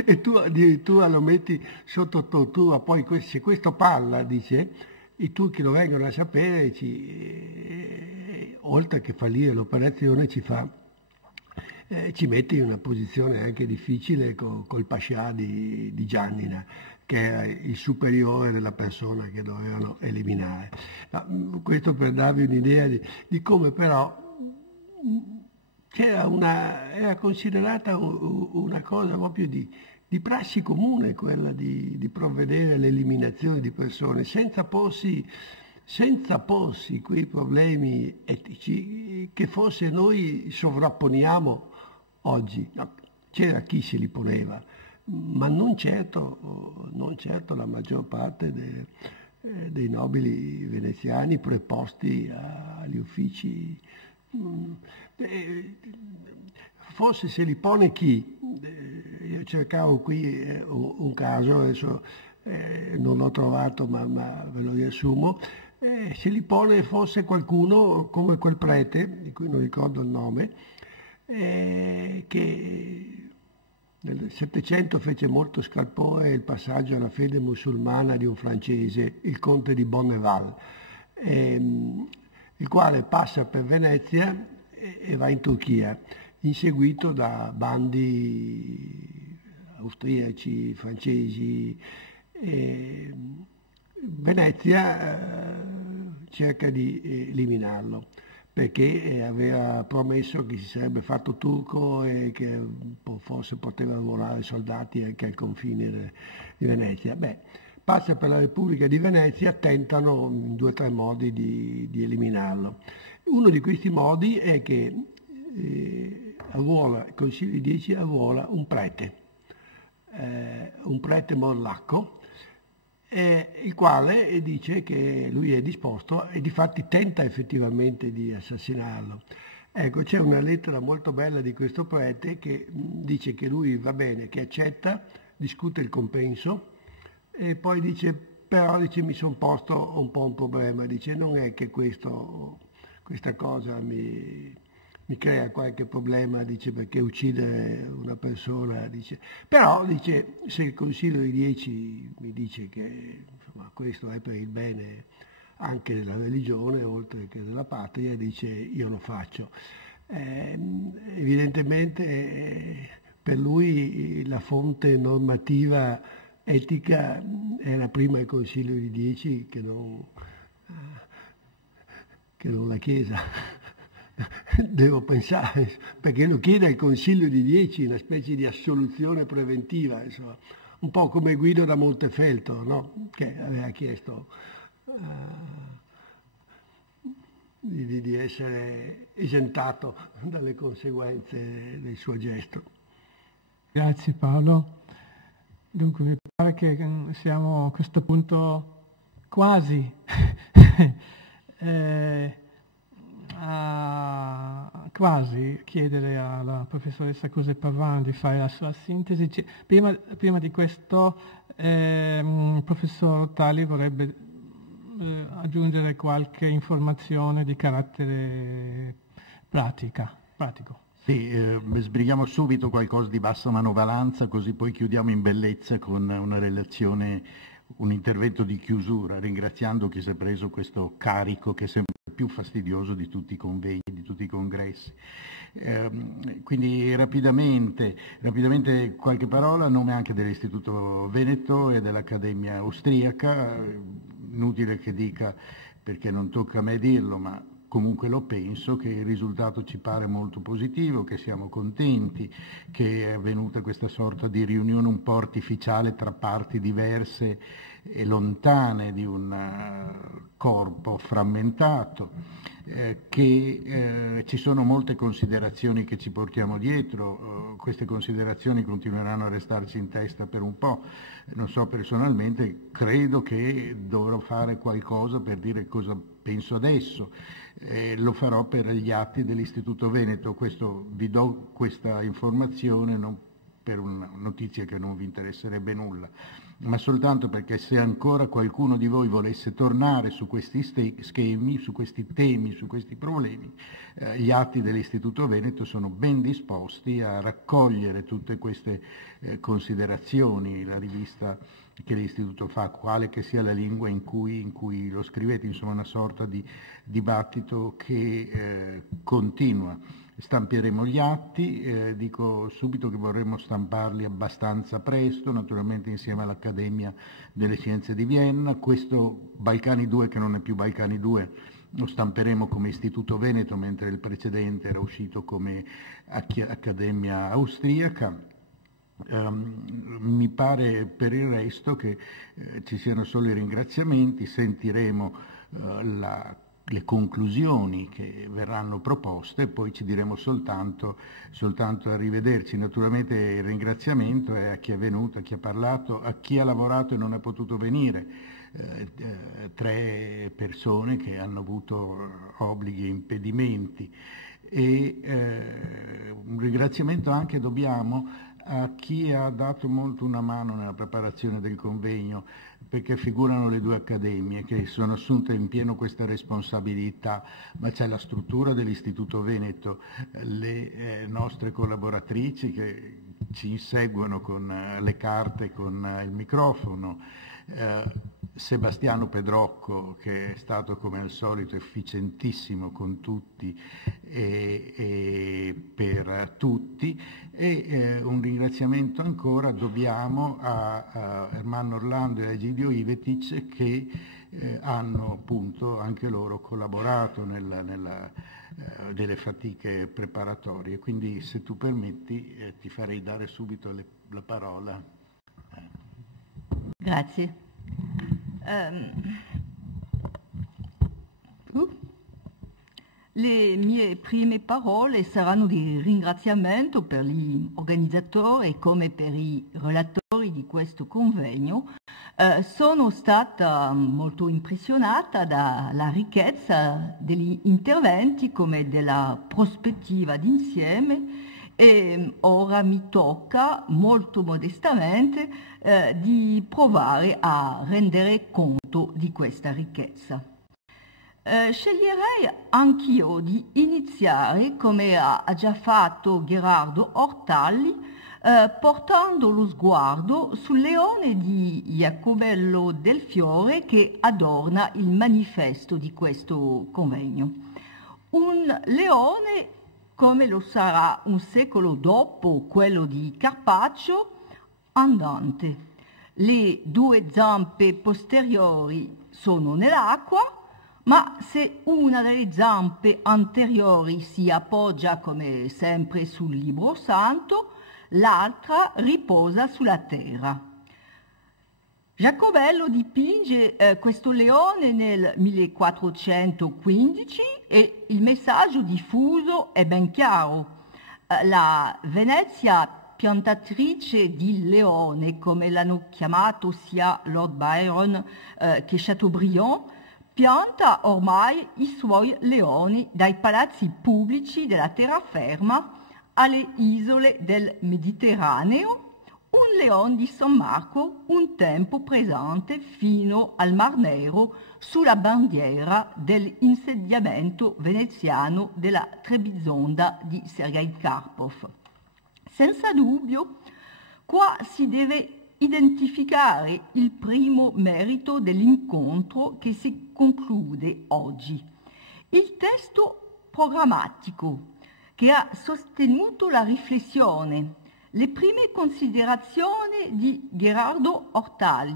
e tu addirittura lo metti sotto tortura, poi se questo parla, dice, i turchi lo vengono a sapere e oltre che fallire l'operazione ci mette in una posizione anche difficile col pascià di Giannina, che era il superiore della persona che dovevano eliminare. Ma questo per darvi un'idea di come però era considerata una cosa proprio di prassi comune, quella di provvedere all'eliminazione di persone senza porsi quei problemi etici che forse noi sovrapponiamo oggi. No, c'era chi se li poneva, ma non certo la maggior parte dei nobili veneziani preposti agli uffici. Forse se li pone chi? Io cercavo qui un caso, adesso non l'ho trovato ma ve lo riassumo. Se li pone forse qualcuno come quel prete, di cui non ricordo il nome, che nel Settecento fece molto scalpore il passaggio alla fede musulmana di un francese, il conte di Bonneval, il quale passa per Venezia e va in Turchia, inseguito da bandi austriaci, francesi. Venezia cerca di eliminarlo perché aveva promesso che si sarebbe fatto turco e che forse poteva volare soldati anche al confine di Venezia. Passa per la Repubblica di Venezia, tentano in 2 o 3 modi di eliminarlo. Uno di questi modi è che il Consiglio di 10 arruola un prete morlacco, il quale dice che lui è disposto e difatti tenta effettivamente di assassinarlo. Ecco, c'è una lettera molto bella di questo prete che dice che lui va bene, che accetta, discute il compenso e poi dice, però dice, mi sono posto un po' un problema, dice non è che questa cosa mi crea qualche problema, dice, perché uccidere una persona, dice, però dice, se il Consiglio di 10 mi dice che insomma, questo è per il bene anche della religione oltre che della patria, dice io lo faccio. Evidentemente per lui la fonte normativa etica era prima il Consiglio di 10 che non la Chiesa. Devo pensare, perché lo chiede al Consiglio di 10, una specie di assoluzione preventiva, insomma, un po' come Guido da Montefeltro, no? Che aveva chiesto di essere esentato dalle conseguenze del suo gesto. Grazie Paolo. Dunque mi pare che siamo a questo punto quasi quasi chiedere alla professoressa Cose-Pavan di fare la sua sintesi. Prima di questo, il professor Ortalli vorrebbe aggiungere qualche informazione di carattere pratico. Sì, sbrighiamo subito qualcosa di bassa manovalanza, così poi chiudiamo in bellezza con una relazione, un intervento di chiusura, ringraziando chi si è preso questo carico che è sempre più fastidioso di tutti i convegni, di tutti i congressi. Quindi rapidamente qualche parola a nome anche dell'Istituto Veneto e dell'Accademia Austriaca. Inutile che dica, perché non tocca a me dirlo, ma comunque lo penso, che il risultato ci pare molto positivo, che siamo contenti, che è avvenuta questa sorta di riunione un po' artificiale tra parti diverse e lontane di un corpo frammentato, che ci sono molte considerazioni che ci portiamo dietro, queste considerazioni continueranno a restarci in testa per un po'. Non so, personalmente credo che dovrò fare qualcosa per dire cosa penso adesso. Lo farò per gli atti dell'Istituto Veneto. Vi do questa informazione non per una notizia che non vi interesserebbe nulla, ma soltanto perché se ancora qualcuno di voi volesse tornare su questi schemi, su questi temi, su questi problemi, gli atti dell'Istituto Veneto sono ben disposti a raccogliere tutte queste considerazioni. La rivista che l'Istituto fa, quale che sia la lingua in cui lo scrivete, insomma una sorta di dibattito che continua. Stamperemo gli atti, dico subito che vorremmo stamparli abbastanza presto, naturalmente insieme all'Accademia delle Scienze di Vienna. Questo Balcani 2, che non è più Balcani 2, lo stamperemo come Istituto Veneto, mentre il precedente era uscito come Accademia Austriaca. Mi pare per il resto che ci siano solo i ringraziamenti, sentiremo le conclusioni che verranno proposte e poi ci diremo soltanto arrivederci. Naturalmente il ringraziamento è a chi è venuto, a chi ha parlato, a chi ha lavorato e non è potuto venire. 3 persone che hanno avuto obblighi e impedimenti, e un ringraziamento anche dobbiamo a chi ha dato molto una mano nella preparazione del convegno, perché figurano le 2 accademie che sono assunte in pieno questa responsabilità, ma c'è la struttura dell'Istituto Veneto, le nostre collaboratrici che ci inseguono con le carte, con il microfono, Sebastiano Pedrocco, che è stato come al solito efficientissimo con tutti e per tutti, e un ringraziamento ancora dobbiamo a Ermanno Orlando e a Egidio Ivetic, che hanno appunto anche loro collaborato delle fatiche preparatorie. Quindi, se tu permetti, ti farei dare subito la parola. Grazie. Le mie prime parole saranno di ringraziamento per gli organizzatori come per i relatori di questo convegno. Sono stata molto impressionata dalla ricchezza degli interventi come della prospettiva d'insieme, e ora mi tocca molto modestamente di provare a rendere conto di questa ricchezza. Sceglierei anch'io di iniziare, come ha già fatto Gerardo Ortalli, portando lo sguardo sul leone di Jacobello del Fiore che adorna il manifesto di questo convegno. Un leone come lo sarà un secolo dopo quello di Carpaccio, andante. Le 2 zampe posteriori sono nell'acqua, ma se una delle zampe anteriori si appoggia come sempre sul Libro Santo, l'altra riposa sulla terra. Jacobello dipinge questo leone nel 1415 e il messaggio diffuso è ben chiaro. La Venezia, piantatrice di leone, come l'hanno chiamato sia Lord Byron che Chateaubriand, pianta ormai i suoi leoni dai palazzi pubblici della terraferma alle isole del Mediterraneo, un leone di San Marco un tempo presente fino al Mar Nero sulla bandiera dell'insediamento veneziano della Trebisonda di Sergei Karpov. Senza dubbio, qua si deve identificare il primo merito dell'incontro che si conclude oggi. Il testo programmatico che ha sostenuto la riflessione, le prime considerazioni di Gherardo Ortali,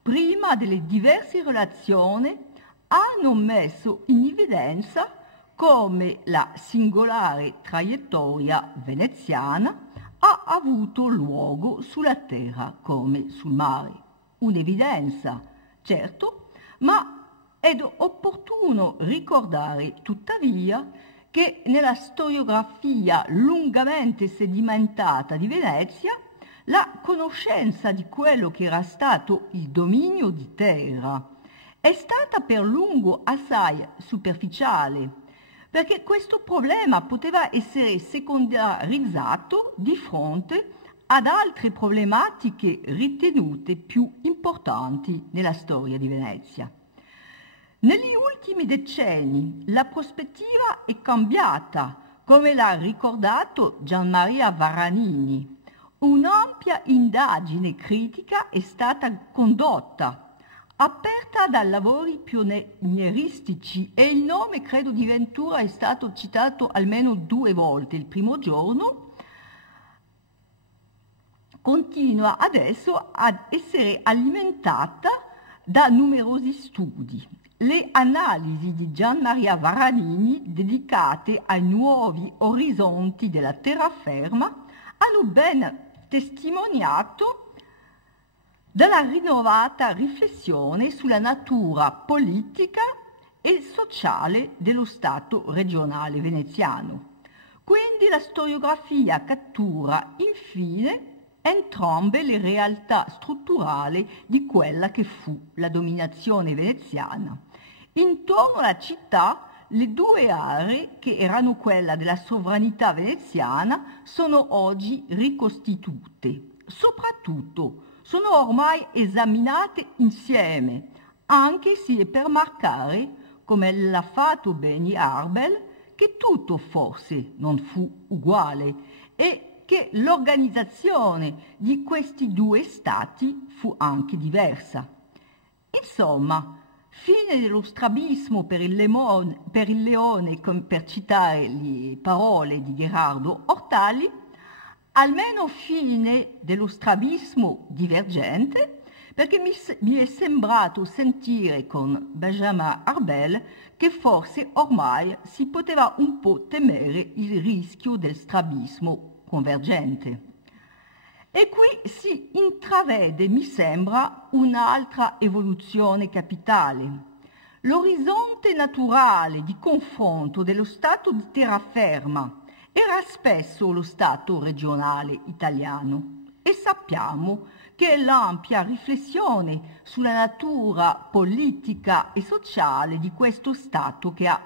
prima delle diverse relazioni, hanno messo in evidenza come la singolare traiettoria veneziana ha avuto luogo sulla terra come sul mare. Un'evidenza, certo, ma è opportuno ricordare tuttavia che nella storiografia lungamente sedimentata di Venezia la conoscenza di quello che era stato il dominio di terra è stata per lungo assai superficiale, perché questo problema poteva essere secondarizzato di fronte ad altre problematiche ritenute più importanti nella storia di Venezia. Negli ultimi decenni la prospettiva è cambiata, come l'ha ricordato Gianmaria Varanini. Un'ampia indagine critica è stata condotta, aperta da lavori pionieristici, e il nome, credo, di Ventura è stato citato almeno 2 volte il primo giorno, continua adesso ad essere alimentata da numerosi studi. Le analisi di Gianmaria Varanini dedicate ai nuovi orizzonti della terraferma hanno ben testimoniato dalla rinnovata riflessione sulla natura politica e sociale dello Stato regionale veneziano. Quindi la storiografia cattura infine entrambe le realtà strutturali di quella che fu la dominazione veneziana. Intorno alla città le 2 aree, che erano quella della sovranità veneziana, sono oggi ricostituite. Soprattutto sono ormai esaminate insieme, anche se per marcare, come l'ha fatto Beni Arbel, che tutto forse non fu uguale e che l'organizzazione di questi 2 stati fu anche diversa. Insomma, fine dello strabismo per il leone, per citare le parole di Gherardo Ortali, almeno fine dello strabismo divergente, perché mi è sembrato sentire con Benjamin Arbel che forse ormai si poteva un po' temere il rischio del strabismo convergente. E qui si intravede, mi sembra, un'altra evoluzione capitale. L'orizzonte naturale di confronto dello Stato di terraferma era spesso lo Stato regionale italiano, e sappiamo che è l'ampia riflessione sulla natura politica e sociale di questo Stato che ha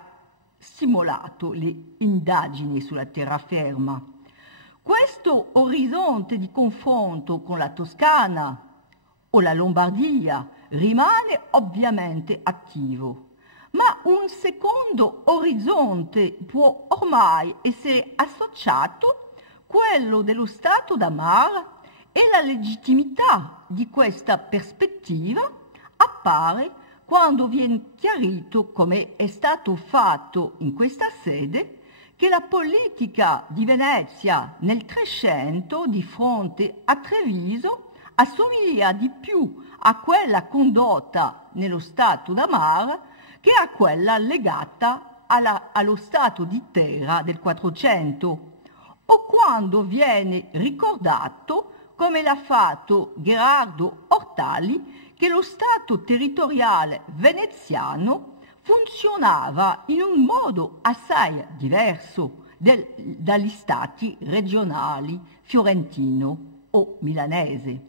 stimolato le indagini sulla terraferma. Questo orizzonte di confronto con la Toscana o la Lombardia rimane ovviamente attivo, ma un secondo orizzonte può ormai essere associato, quello dello Stato da mare, e la legittimità di questa prospettiva appare quando viene chiarito, come è stato fatto in questa sede, che la politica di Venezia nel Trecento di fronte a Treviso assomiglia di più a quella condotta nello Stato da mare che a quella legata allo Stato di terra del 400, o quando viene ricordato, come l'ha fatto Gherardo Ortali, che lo Stato territoriale veneziano funzionava in un modo assai diverso dagli stati regionali fiorentino o milanese.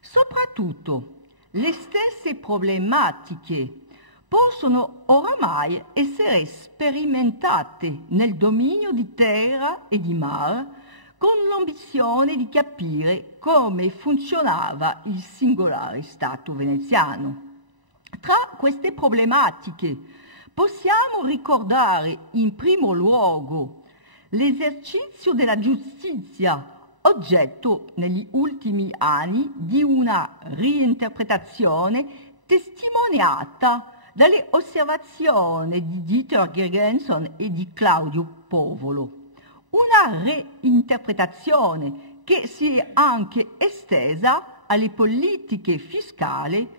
Soprattutto, le stesse problematiche possono oramai essere sperimentate nel dominio di terra e di mare con l'ambizione di capire come funzionava il singolare Stato veneziano. Tra queste problematiche possiamo ricordare in primo luogo l'esercizio della giustizia, oggetto negli ultimi anni di una reinterpretazione testimoniata dalle osservazioni di Dieter Girgenson e di Claudio Povolo. Una reinterpretazione che si è anche estesa alle politiche fiscali,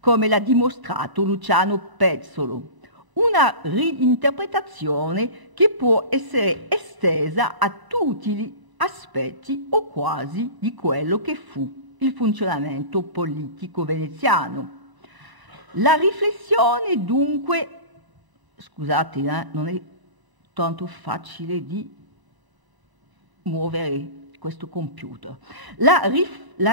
come l'ha dimostrato Luciano Pezzolo. Una reinterpretazione che può essere estesa a tutti gli aspetti o quasi di quello che fu il funzionamento politico veneziano. La riflessione dunque, scusate, non è tanto facile di muovere questo computer. La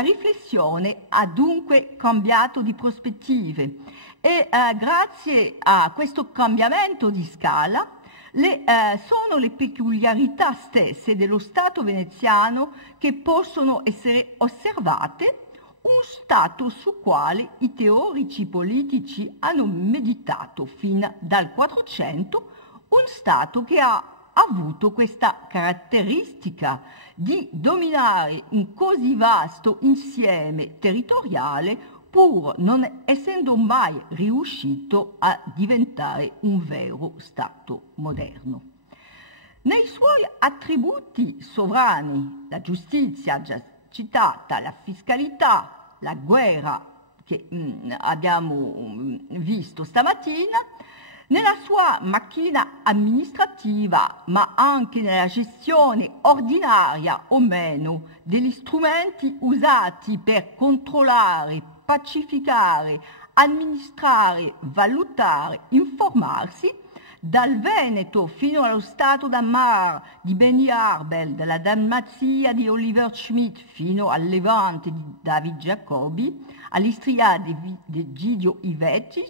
riflessione ha dunque cambiato di prospettive e grazie a questo cambiamento di scala sono le peculiarità stesse dello Stato veneziano che possono essere osservate, un Stato su quale i teorici politici hanno meditato fin dal 400, un Stato che ha avuto questa caratteristica di dominare un così vasto insieme territoriale pur non essendo mai riuscito a diventare un vero Stato moderno. Nei suoi attributi sovrani, la giustizia già citata, la fiscalità, la guerra che abbiamo visto stamattina, nella sua macchina amministrativa, ma anche nella gestione ordinaria o meno degli strumenti usati per controllare, pacificare, amministrare, valutare, informarsi, dal Veneto fino allo Stato da Mar di Benny Arbel, dalla Dalmazia di Oliver Schmidt fino al Levante di David Jacobi, all'Istria di Gidio Ivetti,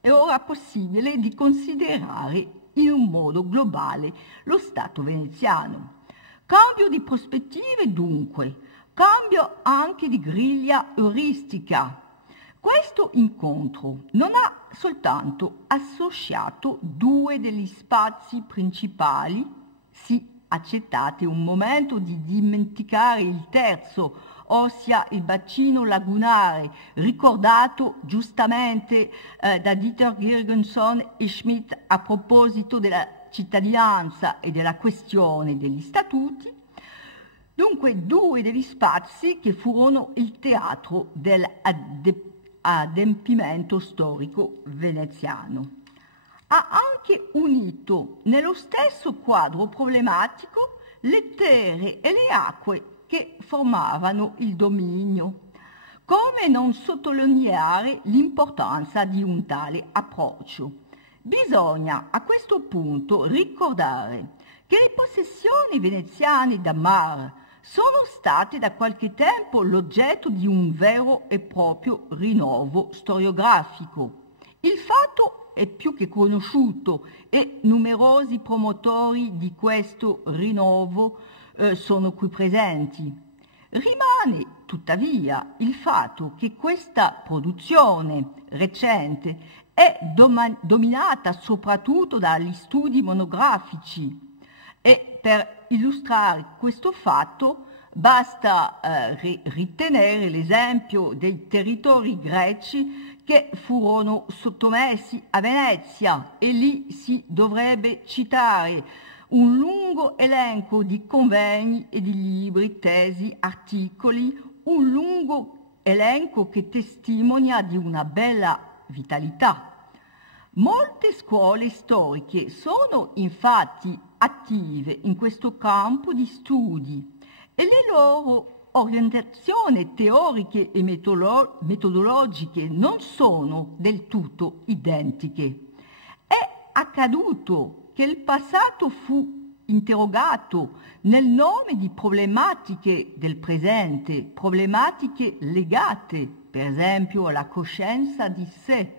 è ora possibile di considerare in un modo globale lo Stato veneziano. Cambio di prospettive dunque, cambio anche di griglia euristica. Questo incontro non ha soltanto associato due degli spazi principali, sì, accettate un momento di dimenticare il terzo, ossia il bacino lagunare, ricordato giustamente da Dieter Girgenson e Schmidt a proposito della cittadinanza e della questione degli statuti. Dunque due degli spazi che furono il teatro dell'adempimento storico veneziano. Ha anche unito nello stesso quadro problematico le terre e le acque che formavano il dominio. Come non sottolineare l'importanza di un tale approccio? Bisogna a questo punto ricordare che le possessioni veneziane da Mar sono state da qualche tempo l'oggetto di un vero e proprio rinnovo storiografico. Il fatto è più che conosciuto e numerosi promotori di questo rinnovo sono qui presenti. Rimane tuttavia il fatto che questa produzione recente è dominata soprattutto dagli studi monografici e per illustrare questo fatto basta ritenere l'esempio dei territori greci che furono sottomessi a Venezia e lì si dovrebbe citare un lungo elenco di convegni e di libri, tesi, articoli, un lungo elenco che testimonia di una bella vitalità. Molte scuole storiche sono infatti attive in questo campo di studi e le loro orientazioni teoriche e metodologiche non sono del tutto identiche. È accaduto che il passato fu interrogato nel nome di problematiche del presente, problematiche legate, per esempio, alla coscienza di sé,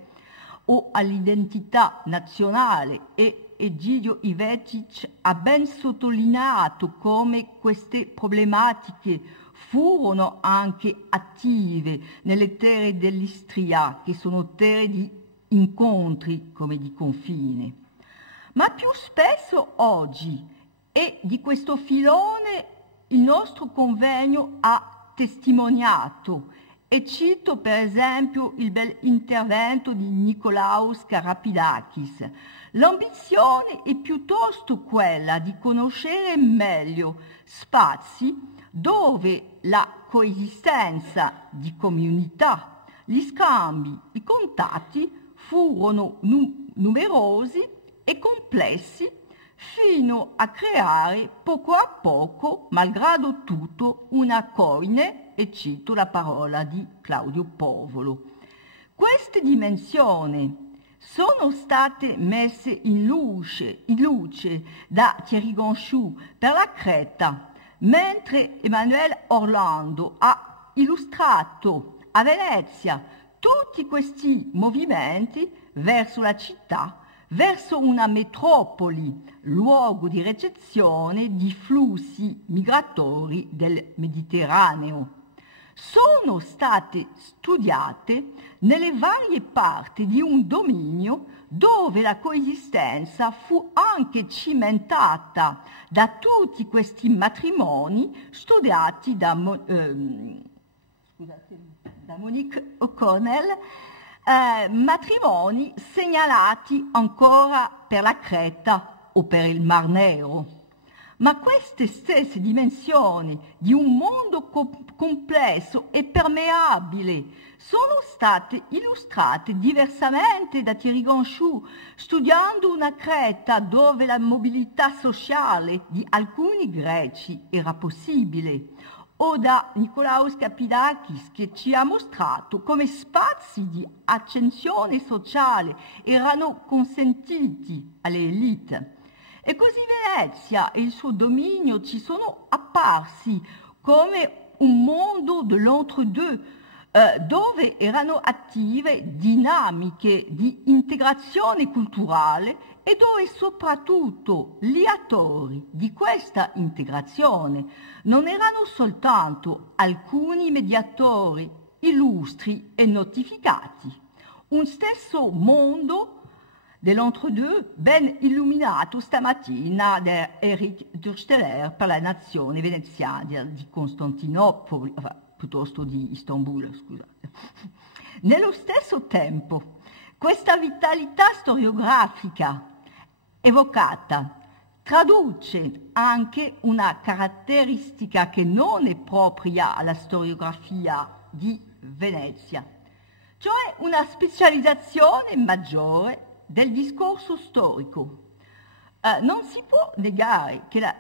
o all'identità nazionale, e Egidio Ivecic ha ben sottolineato come queste problematiche furono anche attive nelle terre dell'Istria, che sono terre di incontri come di confine. Ma più spesso oggi, e di questo filone il nostro convegno ha testimoniato, e cito per esempio il bel intervento di Nikolaos Karapidakis. L'ambizione è piuttosto quella di conoscere meglio spazi dove la coesistenza di comunità, gli scambi, i contatti furono numerosi e complessi fino a creare poco a poco, malgrado tutto, una coine, e cito la parola di Claudio Povolo. Queste dimensioni sono state messe in luce da Thierry Gonchou per la Creta, mentre Emanuele Orlando ha illustrato a Venezia tutti questi movimenti verso la città, verso una metropoli, luogo di ricezione di flussi migratori del Mediterraneo. Sono state studiate nelle varie parti di un dominio dove la coesistenza fu anche cimentata da tutti questi matrimoni studiati da Monique O'Connell, matrimoni segnalati ancora per la Creta o per il Mar Nero. Ma queste stesse dimensioni di un mondo complesso e permeabile sono state illustrate diversamente da Thierry Gonchou, studiando una Creta dove la mobilità sociale di alcuni greci era possibile, o da Nikolaos Kapidakis, che ci ha mostrato come spazi di accensione sociale erano consentiti alle elite. E così Venezia e il suo dominio ci sono apparsi come un mondo dell'entre-deux, dove erano attive dinamiche di integrazione culturale e dove soprattutto gli attori di questa integrazione non erano soltanto alcuni mediatori illustri e notificati. Un stesso mondo dell'entre-deux ben illuminato stamattina da Eric Dursteller per la nazione veneziana di Costantinopoli, piuttosto di Istanbul, scusate. Nello stesso tempo, questa vitalità storiografica evocata traduce anche una caratteristica che non è propria alla storiografia di Venezia, cioè una specializzazione maggiore del discorso storico. Non si può negare che la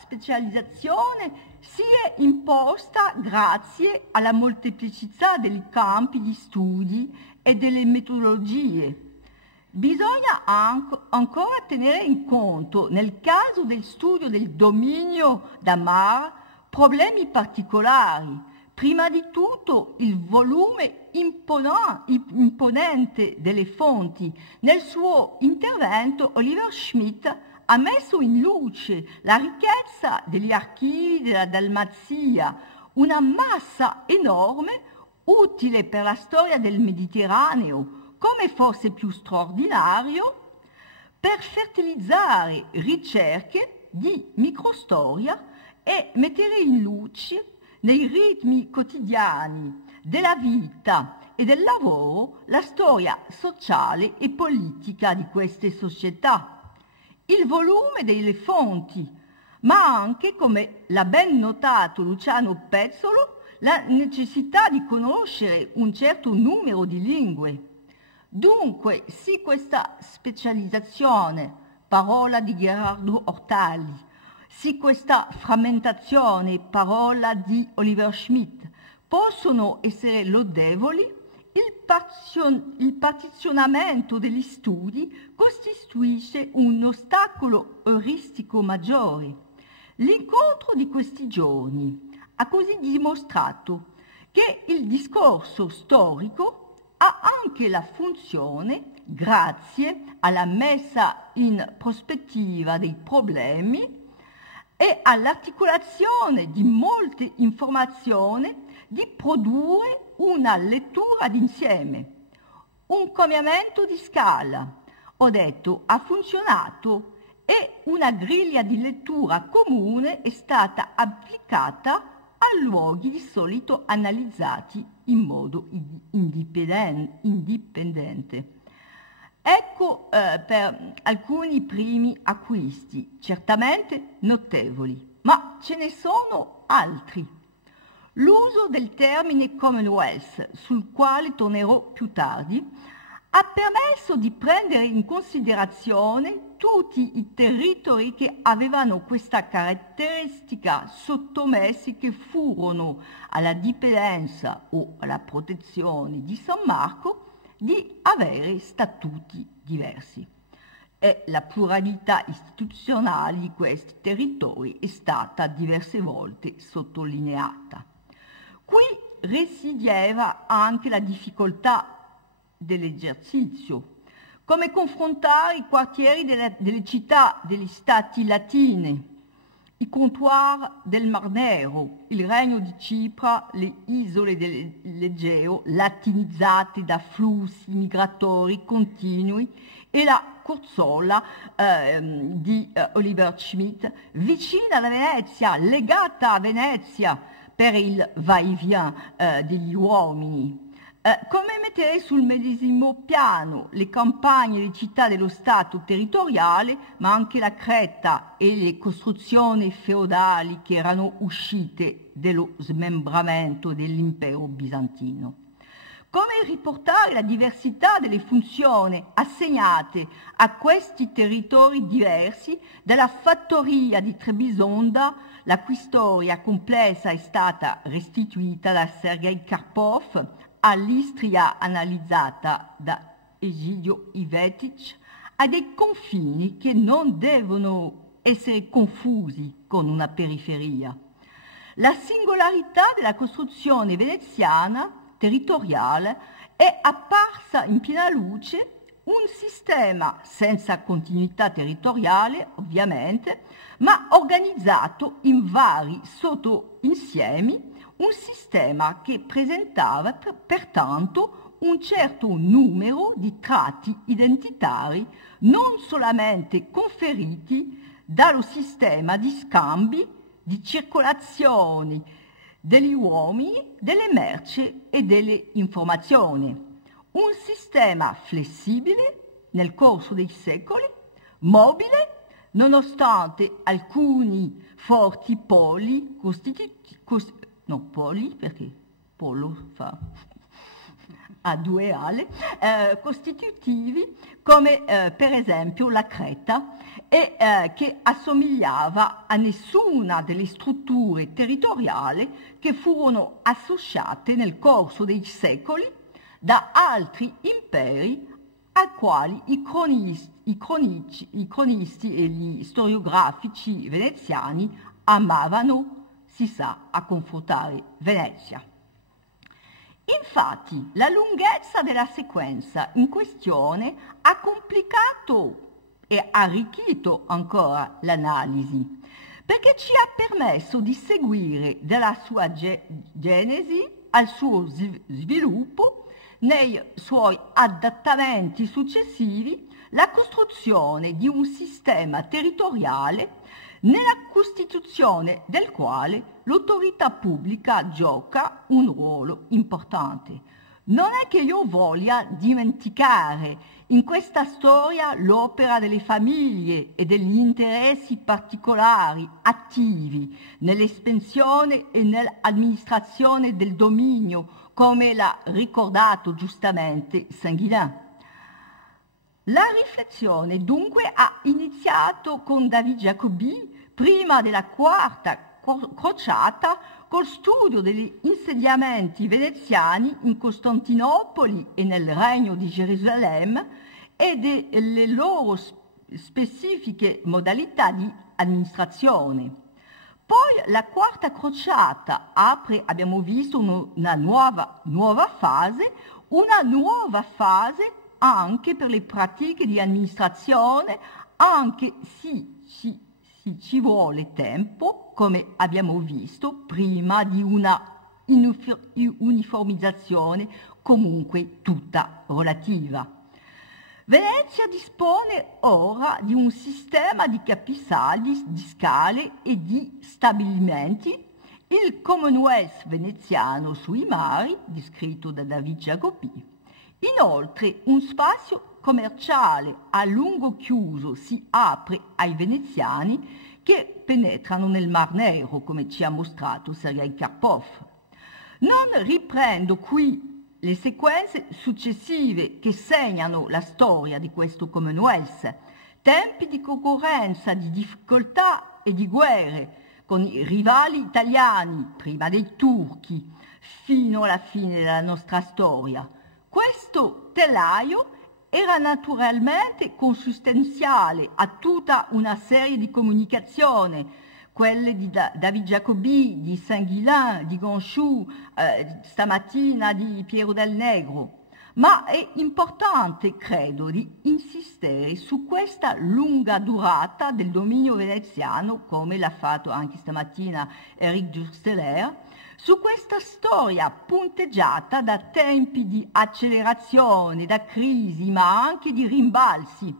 specializzazione sia imposta grazie alla molteplicità dei campi di studi e delle metodologie. Bisogna ancora tenere in conto, nel caso del studio del dominio da mare, problemi particolari. Prima di tutto il volume imponente delle fonti. Nel suo intervento Oliver Schmidt ha messo in luce la ricchezza degli archivi della Dalmazia, una massa enorme utile per la storia del Mediterraneo, come forse più straordinario, per fertilizzare ricerche di microstoria e mettere in luce nei ritmi quotidiani della vita e del lavoro la storia sociale e politica di queste società. Il volume delle fonti, ma anche, come l'ha ben notato Luciano Pezzolo, la necessità di conoscere un certo numero di lingue. Dunque, sì, questa specializzazione, parola di Gerardo Ortali, sì, questa frammentazione, parola di Oliver Schmidt, possono essere lodevoli. Il partizionamento degli studi costituisce un ostacolo euristico maggiore. L'incontro di questi giorni ha così dimostrato che il discorso storico ha anche la funzione, grazie alla messa in prospettiva dei problemi e all'articolazione di molte informazioni, di produrre una lettura d'insieme, un cambiamento di scala. Ho detto, ha funzionato e una griglia di lettura comune è stata applicata a luoghi di solito analizzati in modo indipendente. Ecco per alcuni primi acquisti, certamente notevoli, ma ce ne sono altri. L'uso del termine Commonwealth, sul quale tornerò più tardi, ha permesso di prendere in considerazione tutti i territori che avevano questa caratteristica sottomessi, che furono alla dipendenza o alla protezione di San Marco, di avere statuti diversi. E la pluralità istituzionale di questi territori è stata diverse volte sottolineata. Qui risiedeva anche la difficoltà dell'esercizio, come confrontare i quartieri delle città degli stati latini, i comptoir del Mar Nero, il regno di Cipro, le isole dell'Egeo latinizzate da flussi migratori continui e la Corzola di Oliver Schmidt, vicina alla Venezia, legata a Venezia per il va-et-vient degli uomini. Come mettere sul medesimo piano le campagne e le città dello Stato territoriale, ma anche la Creta e le costruzioni feudali che erano uscite dello smembramento dell'impero bizantino. Come riportare la diversità delle funzioni assegnate a questi territori diversi dalla fattoria di Trebisonda, la cui storia complessa è stata restituita da Sergei Karpov, all'Istria analizzata da Egidio Ivetic, a dei confini che non devono essere confusi con una periferia. La singolarità della costruzione veneziana territoriale è apparsa in piena luce, un sistema senza continuità territoriale, ovviamente, ma organizzato in vari sottoinsiemi, un sistema che presentava pertanto un certo numero di tratti identitari non solamente conferiti dallo sistema di scambi, di circolazioni degli uomini, delle merci e delle informazioni. Un sistema flessibile nel corso dei secoli, mobile, nonostante alcuni forti poli poli, perché polo fa a due ali, costitutivi come per esempio la Creta, e che assomigliava a nessuna delle strutture territoriali che furono associate nel corso dei secoli da altri imperi ai quali i cronisti e gli storiografici veneziani amavano, si sa, a confrontare Venezia. Infatti, la lunghezza della sequenza in questione ha complicato e arricchito ancora l'analisi, perché ci ha permesso di seguire dalla sua genesi al suo sviluppo, nei suoi adattamenti successivi, la costruzione di un sistema territoriale nella costituzione del quale l'autorità pubblica gioca un ruolo importante. Non è che io voglia dimenticare in questa storia l'opera delle famiglie e degli interessi particolari attivi nell'espansione e nell'amministrazione del dominio, come l'ha ricordato giustamente Sanguilin. La riflessione dunque ha iniziato con David Jacobi, prima della quarta crociata, col studio degli insediamenti veneziani in Costantinopoli e nel Regno di Gerusalemme e delle loro specifiche modalità di amministrazione. Poi la quarta crociata apre, abbiamo visto, una nuova fase, una nuova fase anche per le pratiche di amministrazione, anche se ci vuole tempo, come abbiamo visto, prima di una uniformizzazione comunque tutta relativa. Venezia dispone ora di un sistema di capisaldi, di scale e di stabilimenti, il Commonwealth veneziano sui mari, descritto da David Jacobi. Inoltre un spazio commerciale a lungo chiuso si apre ai veneziani che penetrano nel Mar Nero, come ci ha mostrato Sergei Karpov. Non riprendo qui le sequenze successive che segnano la storia di questo Commonwealth, tempi di concorrenza, di difficoltà e di guerre con i rivali italiani, prima dei turchi, fino alla fine della nostra storia. Questo telaio era naturalmente consustenziale a tutta una serie di comunicazioni, quelle di David Jacobi, di Saint-Guillain, di Gonchou, stamattina di Piero del Negro. Ma è importante, credo, di insistere su questa lunga durata del dominio veneziano, come l'ha fatto anche stamattina Eric Dursteler, su questa storia punteggiata da tempi di accelerazione, da crisi, ma anche di rimbalzi.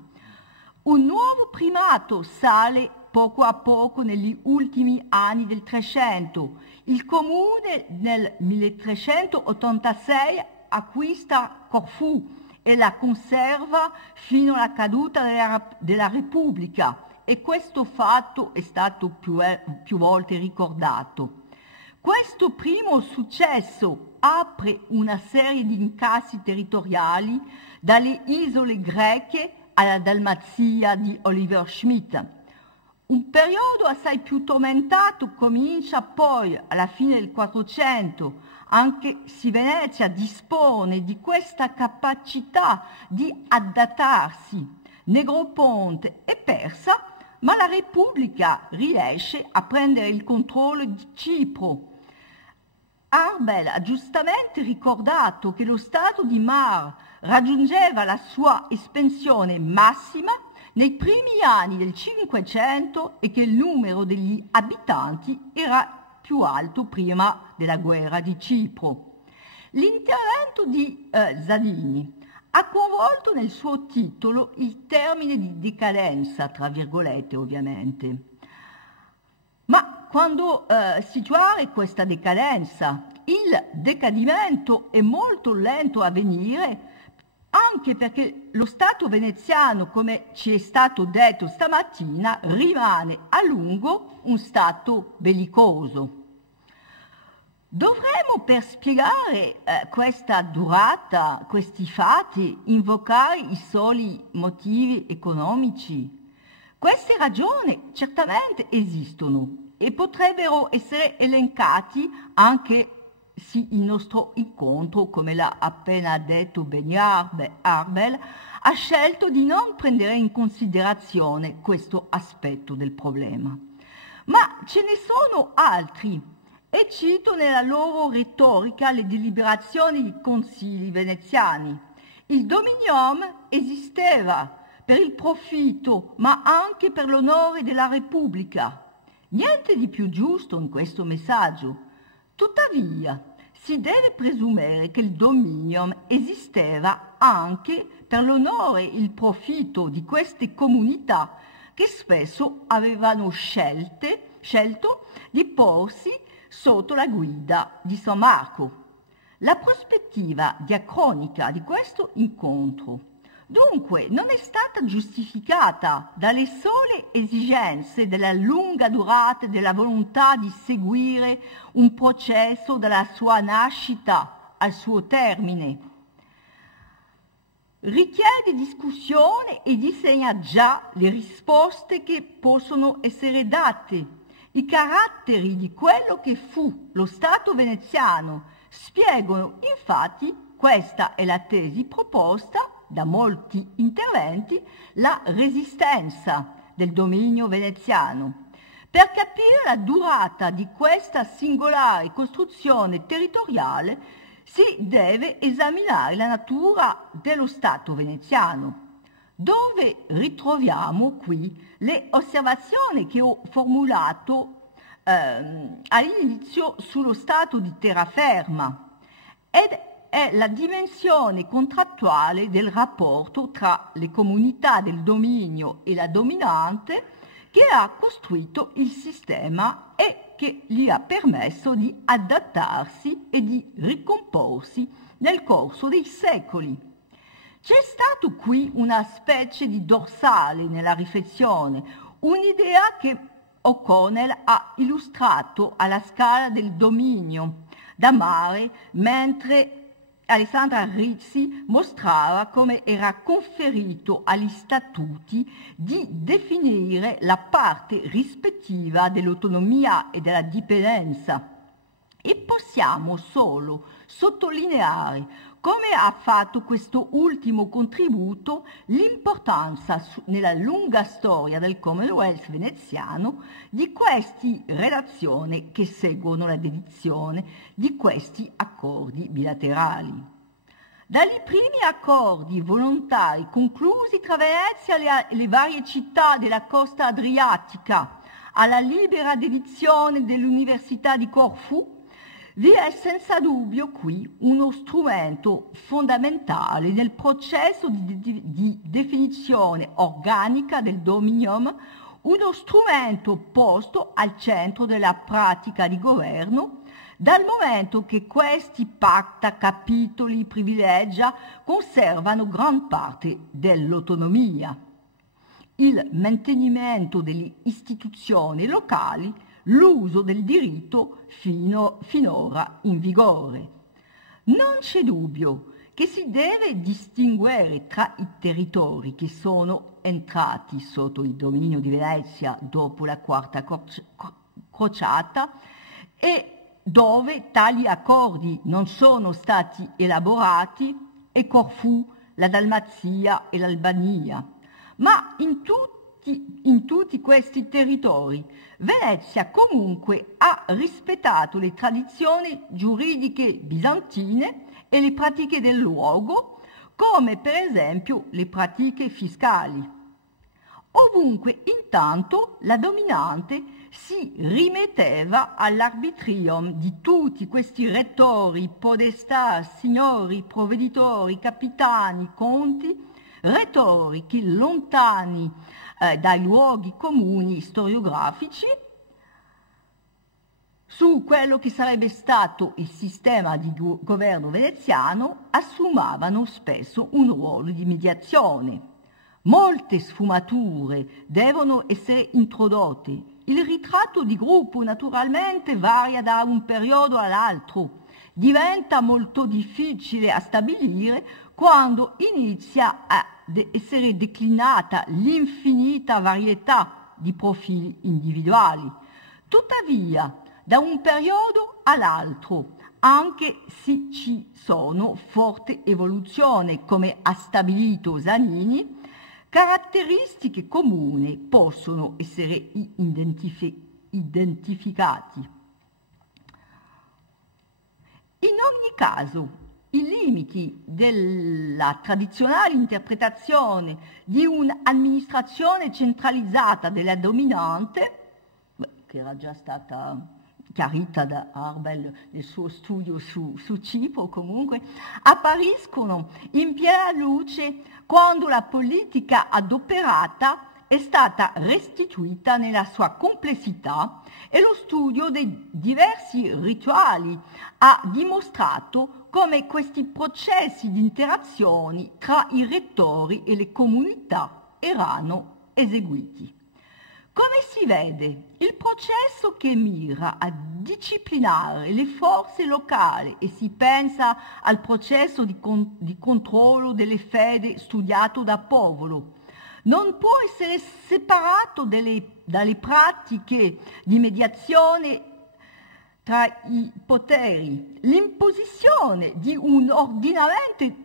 Un nuovo primato sale poco a poco negli ultimi anni del Trecento. Il comune nel 1386 acquista Corfù e la conserva fino alla caduta della Repubblica, e questo fatto è stato più volte ricordato. Questo primo successo apre una serie di incassi territoriali dalle isole greche alla Dalmazia di Oliver Schmidt. Un periodo assai più tormentato comincia poi alla fine del 400, anche se Venezia dispone di questa capacità di adattarsi. Negroponte è persa, ma la Repubblica riesce a prendere il controllo di Cipro. Arbel ha giustamente ricordato che lo stato di Mar raggiungeva la sua espansione massima nei primi anni del Cinquecento e che il numero degli abitanti era più alto prima della guerra di Cipro. L'intervento di Zadini ha coinvolto nel suo titolo il termine di decadenza, tra virgolette ovviamente. Ma quando situare questa decadenza? Il decadimento è molto lento a venire, anche perché lo Stato veneziano, come ci è stato detto stamattina, rimane a lungo un Stato bellicoso. Dovremmo, per spiegare questa durata, questi fatti, invocare i soli motivi economici? Queste ragioni certamente esistono e potrebbero essere elencati anche se il nostro incontro, come l'ha appena detto Benny Arbel, ha scelto di non prendere in considerazione questo aspetto del problema. Ma ce ne sono altri, e cito nella loro retorica le deliberazioni dei consigli veneziani. Il dominium esisteva per il profitto, ma anche per l'onore della Repubblica. Niente di più giusto in questo messaggio. Tuttavia, si deve presumere che il dominium esisteva anche per l'onore e il profitto di queste comunità che spesso avevano scelto di porsi sotto la guida di San Marco. La prospettiva diacronica di questo incontro dunque non è stata giustificata dalle sole esigenze della lunga durata e della volontà di seguire un processo dalla sua nascita al suo termine. Richiede discussione e disegna già le risposte che possono essere date. I caratteri di quello che fu lo Stato veneziano spiegano infatti, questa è la tesi proposta da molti interventi, la resistenza del dominio veneziano. Per capire la durata di questa singolare costruzione territoriale si deve esaminare la natura dello Stato veneziano, dove ritroviamo qui le osservazioni che ho formulato all'inizio sullo stato di terraferma ed è la dimensione contrattuale del rapporto tra le comunità del dominio e la dominante che ha costruito il sistema e che gli ha permesso di adattarsi e di ricomporsi nel corso dei secoli. C'è stato qui una specie di dorsale nella riflessione, un'idea che O'Connell ha illustrato alla scala del dominio da mare, mentre Alessandra Rizzi mostrava come era conferito agli statuti di definire la parte rispettiva dell'autonomia e della dipendenza. E possiamo solo sottolineare, come ha fatto questo ultimo contributo, l'importanza nella lunga storia del Commonwealth veneziano di queste relazioni che seguono la dedizione di questi accordi bilaterali. Dai primi accordi volontari conclusi tra Venezia e le varie città della costa adriatica alla libera dedizione dell'Università di Corfù, vi è senza dubbio qui uno strumento fondamentale nel processo di definizione organica del dominium, uno strumento posto al centro della pratica di governo, dal momento che questi pacta, capitoli, privilegia conservano gran parte dell'autonomia. Il mantenimento delle istituzioni locali, l'uso del diritto finora in vigore. Non c'è dubbio che si deve distinguere tra i territori che sono entrati sotto il dominio di Venezia dopo la Quarta Crociata e dove tali accordi non sono stati elaborati, e Corfù, la Dalmazia e l'Albania, ma in tutti questi territori Venezia comunque ha rispettato le tradizioni giuridiche bizantine e le pratiche del luogo, come per esempio le pratiche fiscali. Ovunque intanto la dominante si rimetteva all'arbitrium di tutti questi rettori, podestà, signori, provveditori, capitani, conti, rettori che lontani dai luoghi comuni storiografici su quello che sarebbe stato il sistema di governo veneziano assumavano spesso un ruolo di mediazione. Molte sfumature devono essere introdotte. Il ritratto di gruppo naturalmente varia da un periodo all'altro. Diventa molto difficile a stabilire quando inizia a essere declinata l'infinita varietà di profili individuali. Tuttavia, da un periodo all'altro, anche se ci sono forti evoluzioni, come ha stabilito Zanini, caratteristiche comuni possono essere identificati. In ogni caso, i limiti della tradizionale interpretazione di un'amministrazione centralizzata della dominante, che era già stata chiarita da Arbel nel suo studio su Cipro comunque, appariscono in piena luce quando la politica adoperata è stata restituita nella sua complessità e lo studio dei diversi rituali ha dimostrato come questi processi di interazioni tra i rettori e le comunità erano eseguiti. Come si vede, il processo che mira a disciplinare le forze locali e si pensa al processo di controllo delle fedi studiato da Povolo non può essere separato dalle pratiche di mediazione tra i poteri. L'imposizione di un ordinamento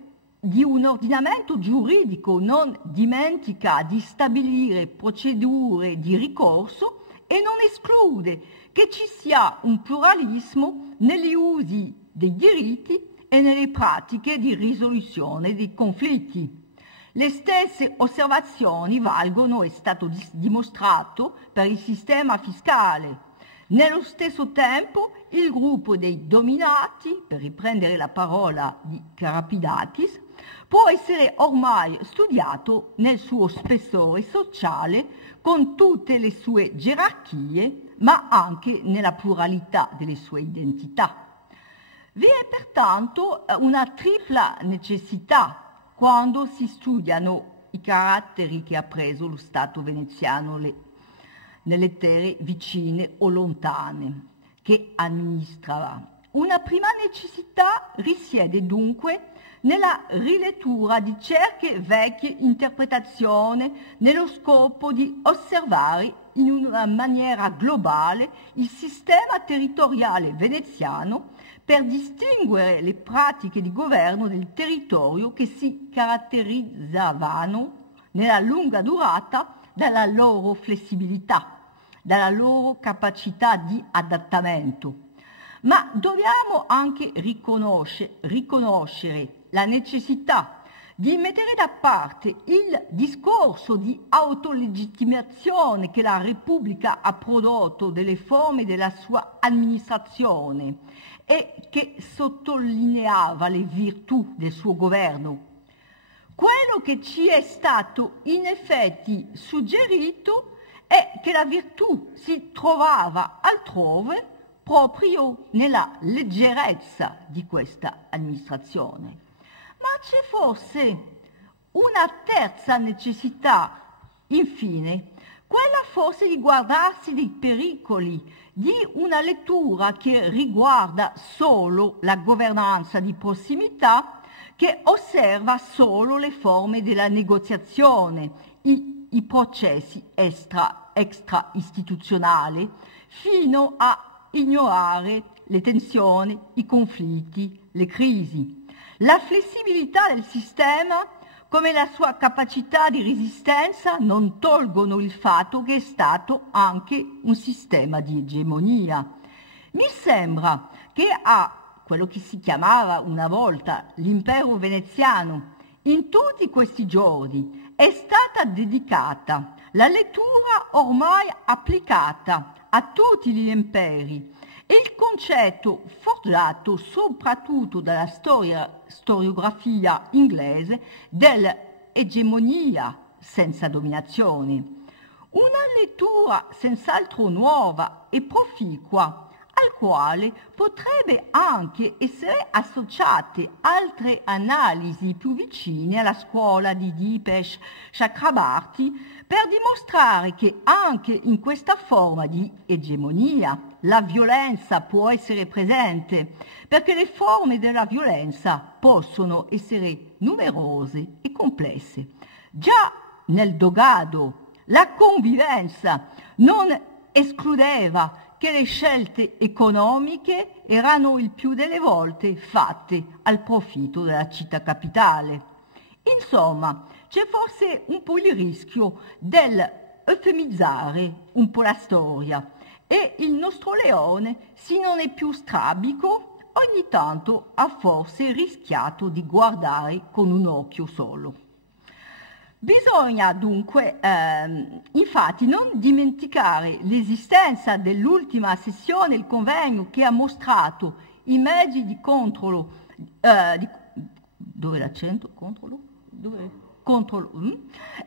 giuridico non dimentica di stabilire procedure di ricorso e non esclude che ci sia un pluralismo negli usi dei diritti e nelle pratiche di risoluzione dei conflitti. Le stesse osservazioni valgono, è stato dimostrato, per il sistema fiscale. Nello stesso tempo, il gruppo dei dominati, per riprendere la parola di Karapidakis, può essere ormai studiato nel suo spessore sociale con tutte le sue gerarchie, ma anche nella pluralità delle sue identità. Vi è pertanto una tripla necessità quando si studiano i caratteri che ha preso lo Stato veneziano nelle terre vicine o lontane che amministrava. Una prima necessità risiede dunque nella rilettura di certe vecchie interpretazioni nello scopo di osservare in una maniera globale il sistema territoriale veneziano per distinguere le pratiche di governo del territorio che si caratterizzavano nella lunga durata dalla loro flessibilità, dalla loro capacità di adattamento. Ma dobbiamo anche riconoscere la necessità di mettere da parte il discorso di autolegittimazione che la Repubblica ha prodotto delle forme della sua amministrazione e che sottolineava le virtù del suo governo. Quello che ci è stato in effetti suggerito è che la virtù si trovava altrove proprio nella leggerezza di questa amministrazione. Ma c'è forse una terza necessità, infine, quella forse di guardarsi dei pericoli di una lettura che riguarda solo la governanza di prossimità, che osserva solo le forme della negoziazione, i processi extra-istituzionali, fino a ignorare le tensioni, i conflitti, le crisi. La flessibilità del sistema, come la sua capacità di resistenza, non tolgono il fatto che è stato anche un sistema di egemonia. Mi sembra che a quello che si chiamava una volta l'impero veneziano, in tutti questi giorni è stata dedicata la lettura ormai applicata a tutti gli imperi e il concetto forgiato soprattutto dalla storiografia inglese dell'egemonia senza dominazione. Una lettura senz'altro nuova e proficua, al quale potrebbe anche essere associate altre analisi più vicine alla scuola di Dipesh Chakrabarty, per dimostrare che anche in questa forma di egemonia la violenza può essere presente, perché le forme della violenza possono essere numerose e complesse. Già nel dogado la convivenza non escludeva che le scelte economiche erano il più delle volte fatte al profitto della città capitale. Insomma, c'è forse un po' il rischio dell'eufemizzare un po' la storia e il nostro leone, se non è più strabico, ogni tanto ha forse rischiato di guardare con un occhio solo. Bisogna dunque, infatti, non dimenticare l'esistenza dell'ultima sessione del convegno che ha mostrato i mezzi di controllo, dove l'accento? Controllo? Dove? Controllo,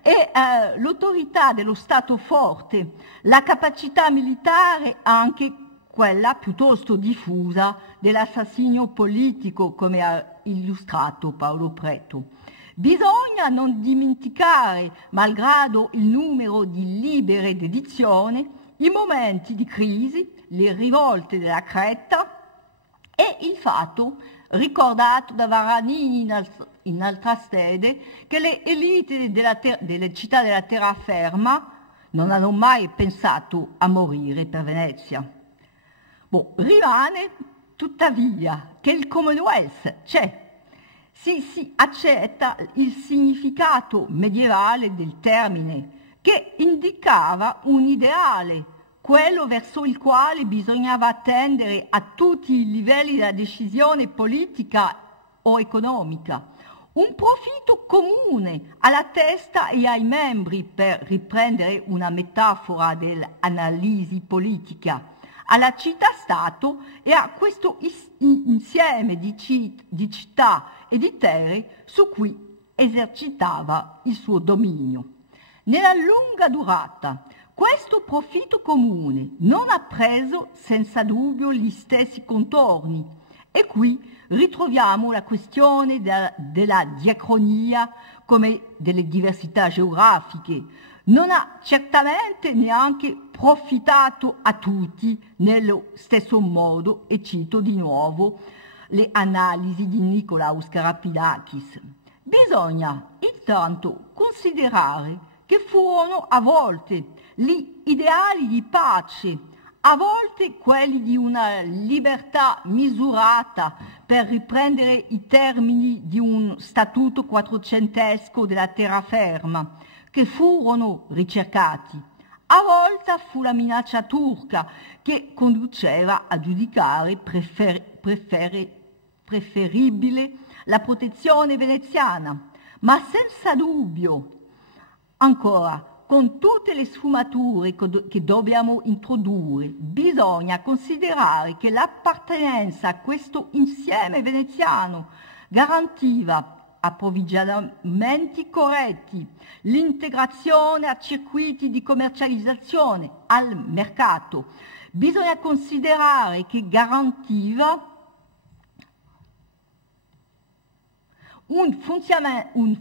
e l'autorità dello Stato forte, la capacità militare, anche quella piuttosto diffusa dell'assassinio politico, come ha illustrato Paolo Preto. Bisogna non dimenticare, malgrado il numero di libere edizioni, i momenti di crisi, le rivolte della Creta e il fatto, ricordato da Varanini in altra sede, che le elite delle città della terraferma non hanno mai pensato a morire per Venezia. Rimane tuttavia che il Commonwealth c'è. Si accetta il significato medievale del termine, che indicava un ideale, quello verso il quale bisognava tendere a tutti i livelli della decisione politica o economica, un profitto comune alla testa e ai membri, per riprendere una metafora dell'analisi politica, alla città-stato e a questo insieme di città e di terre su cui esercitava il suo dominio. Nella lunga durata, questo profitto comune non ha preso senza dubbio gli stessi contorni, e qui ritroviamo la questione della diacronia come delle diversità geografiche. Non ha certamente neanche profittato a tutti nello stesso modo, e cito di nuovo le analisi di Nikolaos Karapidakis. Bisogna intanto considerare che furono a volte gli ideali di pace, a volte quelli di una libertà misurata, per riprendere i termini di un statuto quattrocentesco della terraferma, che furono ricercati. A volte fu la minaccia turca che conduceva a giudicare preferibile la protezione veneziana, ma senza dubbio, ancora, con tutte le sfumature che dobbiamo introdurre, bisogna considerare che l'appartenenza a questo insieme veneziano garantiva approvvigionamenti corretti, l'integrazione a circuiti di commercializzazione, al mercato. Bisogna considerare che garantiva un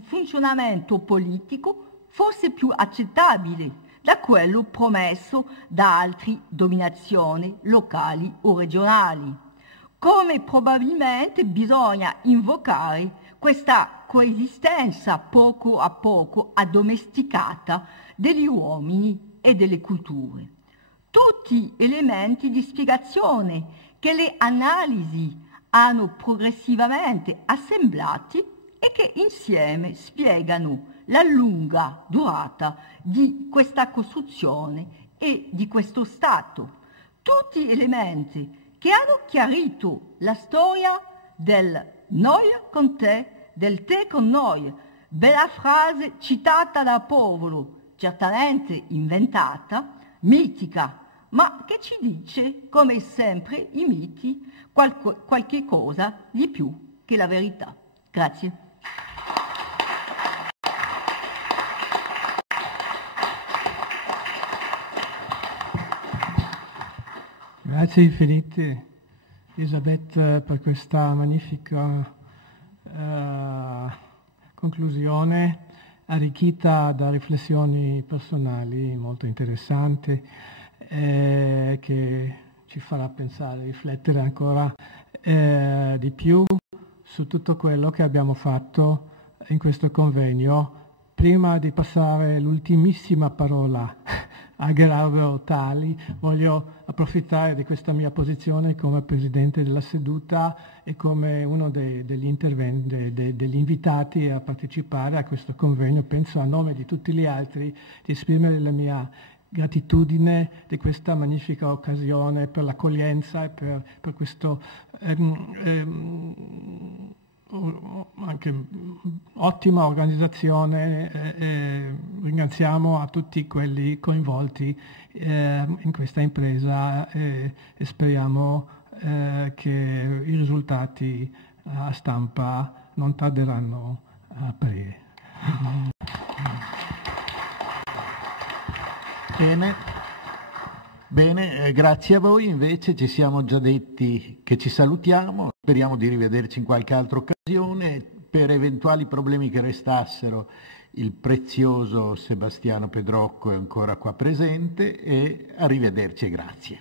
funzionamento politico forse più accettabile da quello promesso da altre dominazioni locali o regionali. Come probabilmente bisogna invocare questa coesistenza poco a poco addomesticata degli uomini e delle culture. Tutti elementi di spiegazione che le analisi hanno progressivamente assemblati e che insieme spiegano la lunga durata di questa costruzione e di questo Stato. Tutti elementi che hanno chiarito la storia del noi con te, del te con noi, bella frase citata da Povolo, certamente inventata, mitica, ma che ci dice, come sempre i miti, qualche cosa di più che la verità. Grazie. Grazie infinite Elisabeth per questa magnifica conclusione, arricchita da riflessioni personali molto interessanti, che ci farà pensare, riflettere ancora di più su tutto quello che abbiamo fatto in questo convegno. Prima di passare l'ultimissima parola a Gerardo Tali, voglio approfittare di questa mia posizione come Presidente della seduta e come uno degli invitati a partecipare a questo convegno, penso a nome di tutti gli altri, di esprimere la mia gratitudine di questa magnifica occasione, per l'accoglienza e per questo anche ottima organizzazione. Ringraziamo a tutti quelli coinvolti in questa impresa e speriamo che i risultati a stampa non tarderanno a apparire. Bene, grazie a voi. Invece ci siamo già detti che ci salutiamo, speriamo di rivederci in qualche altra occasione. Per eventuali problemi che restassero, il prezioso Sebastiano Pedrocco è ancora qua presente, e arrivederci e grazie.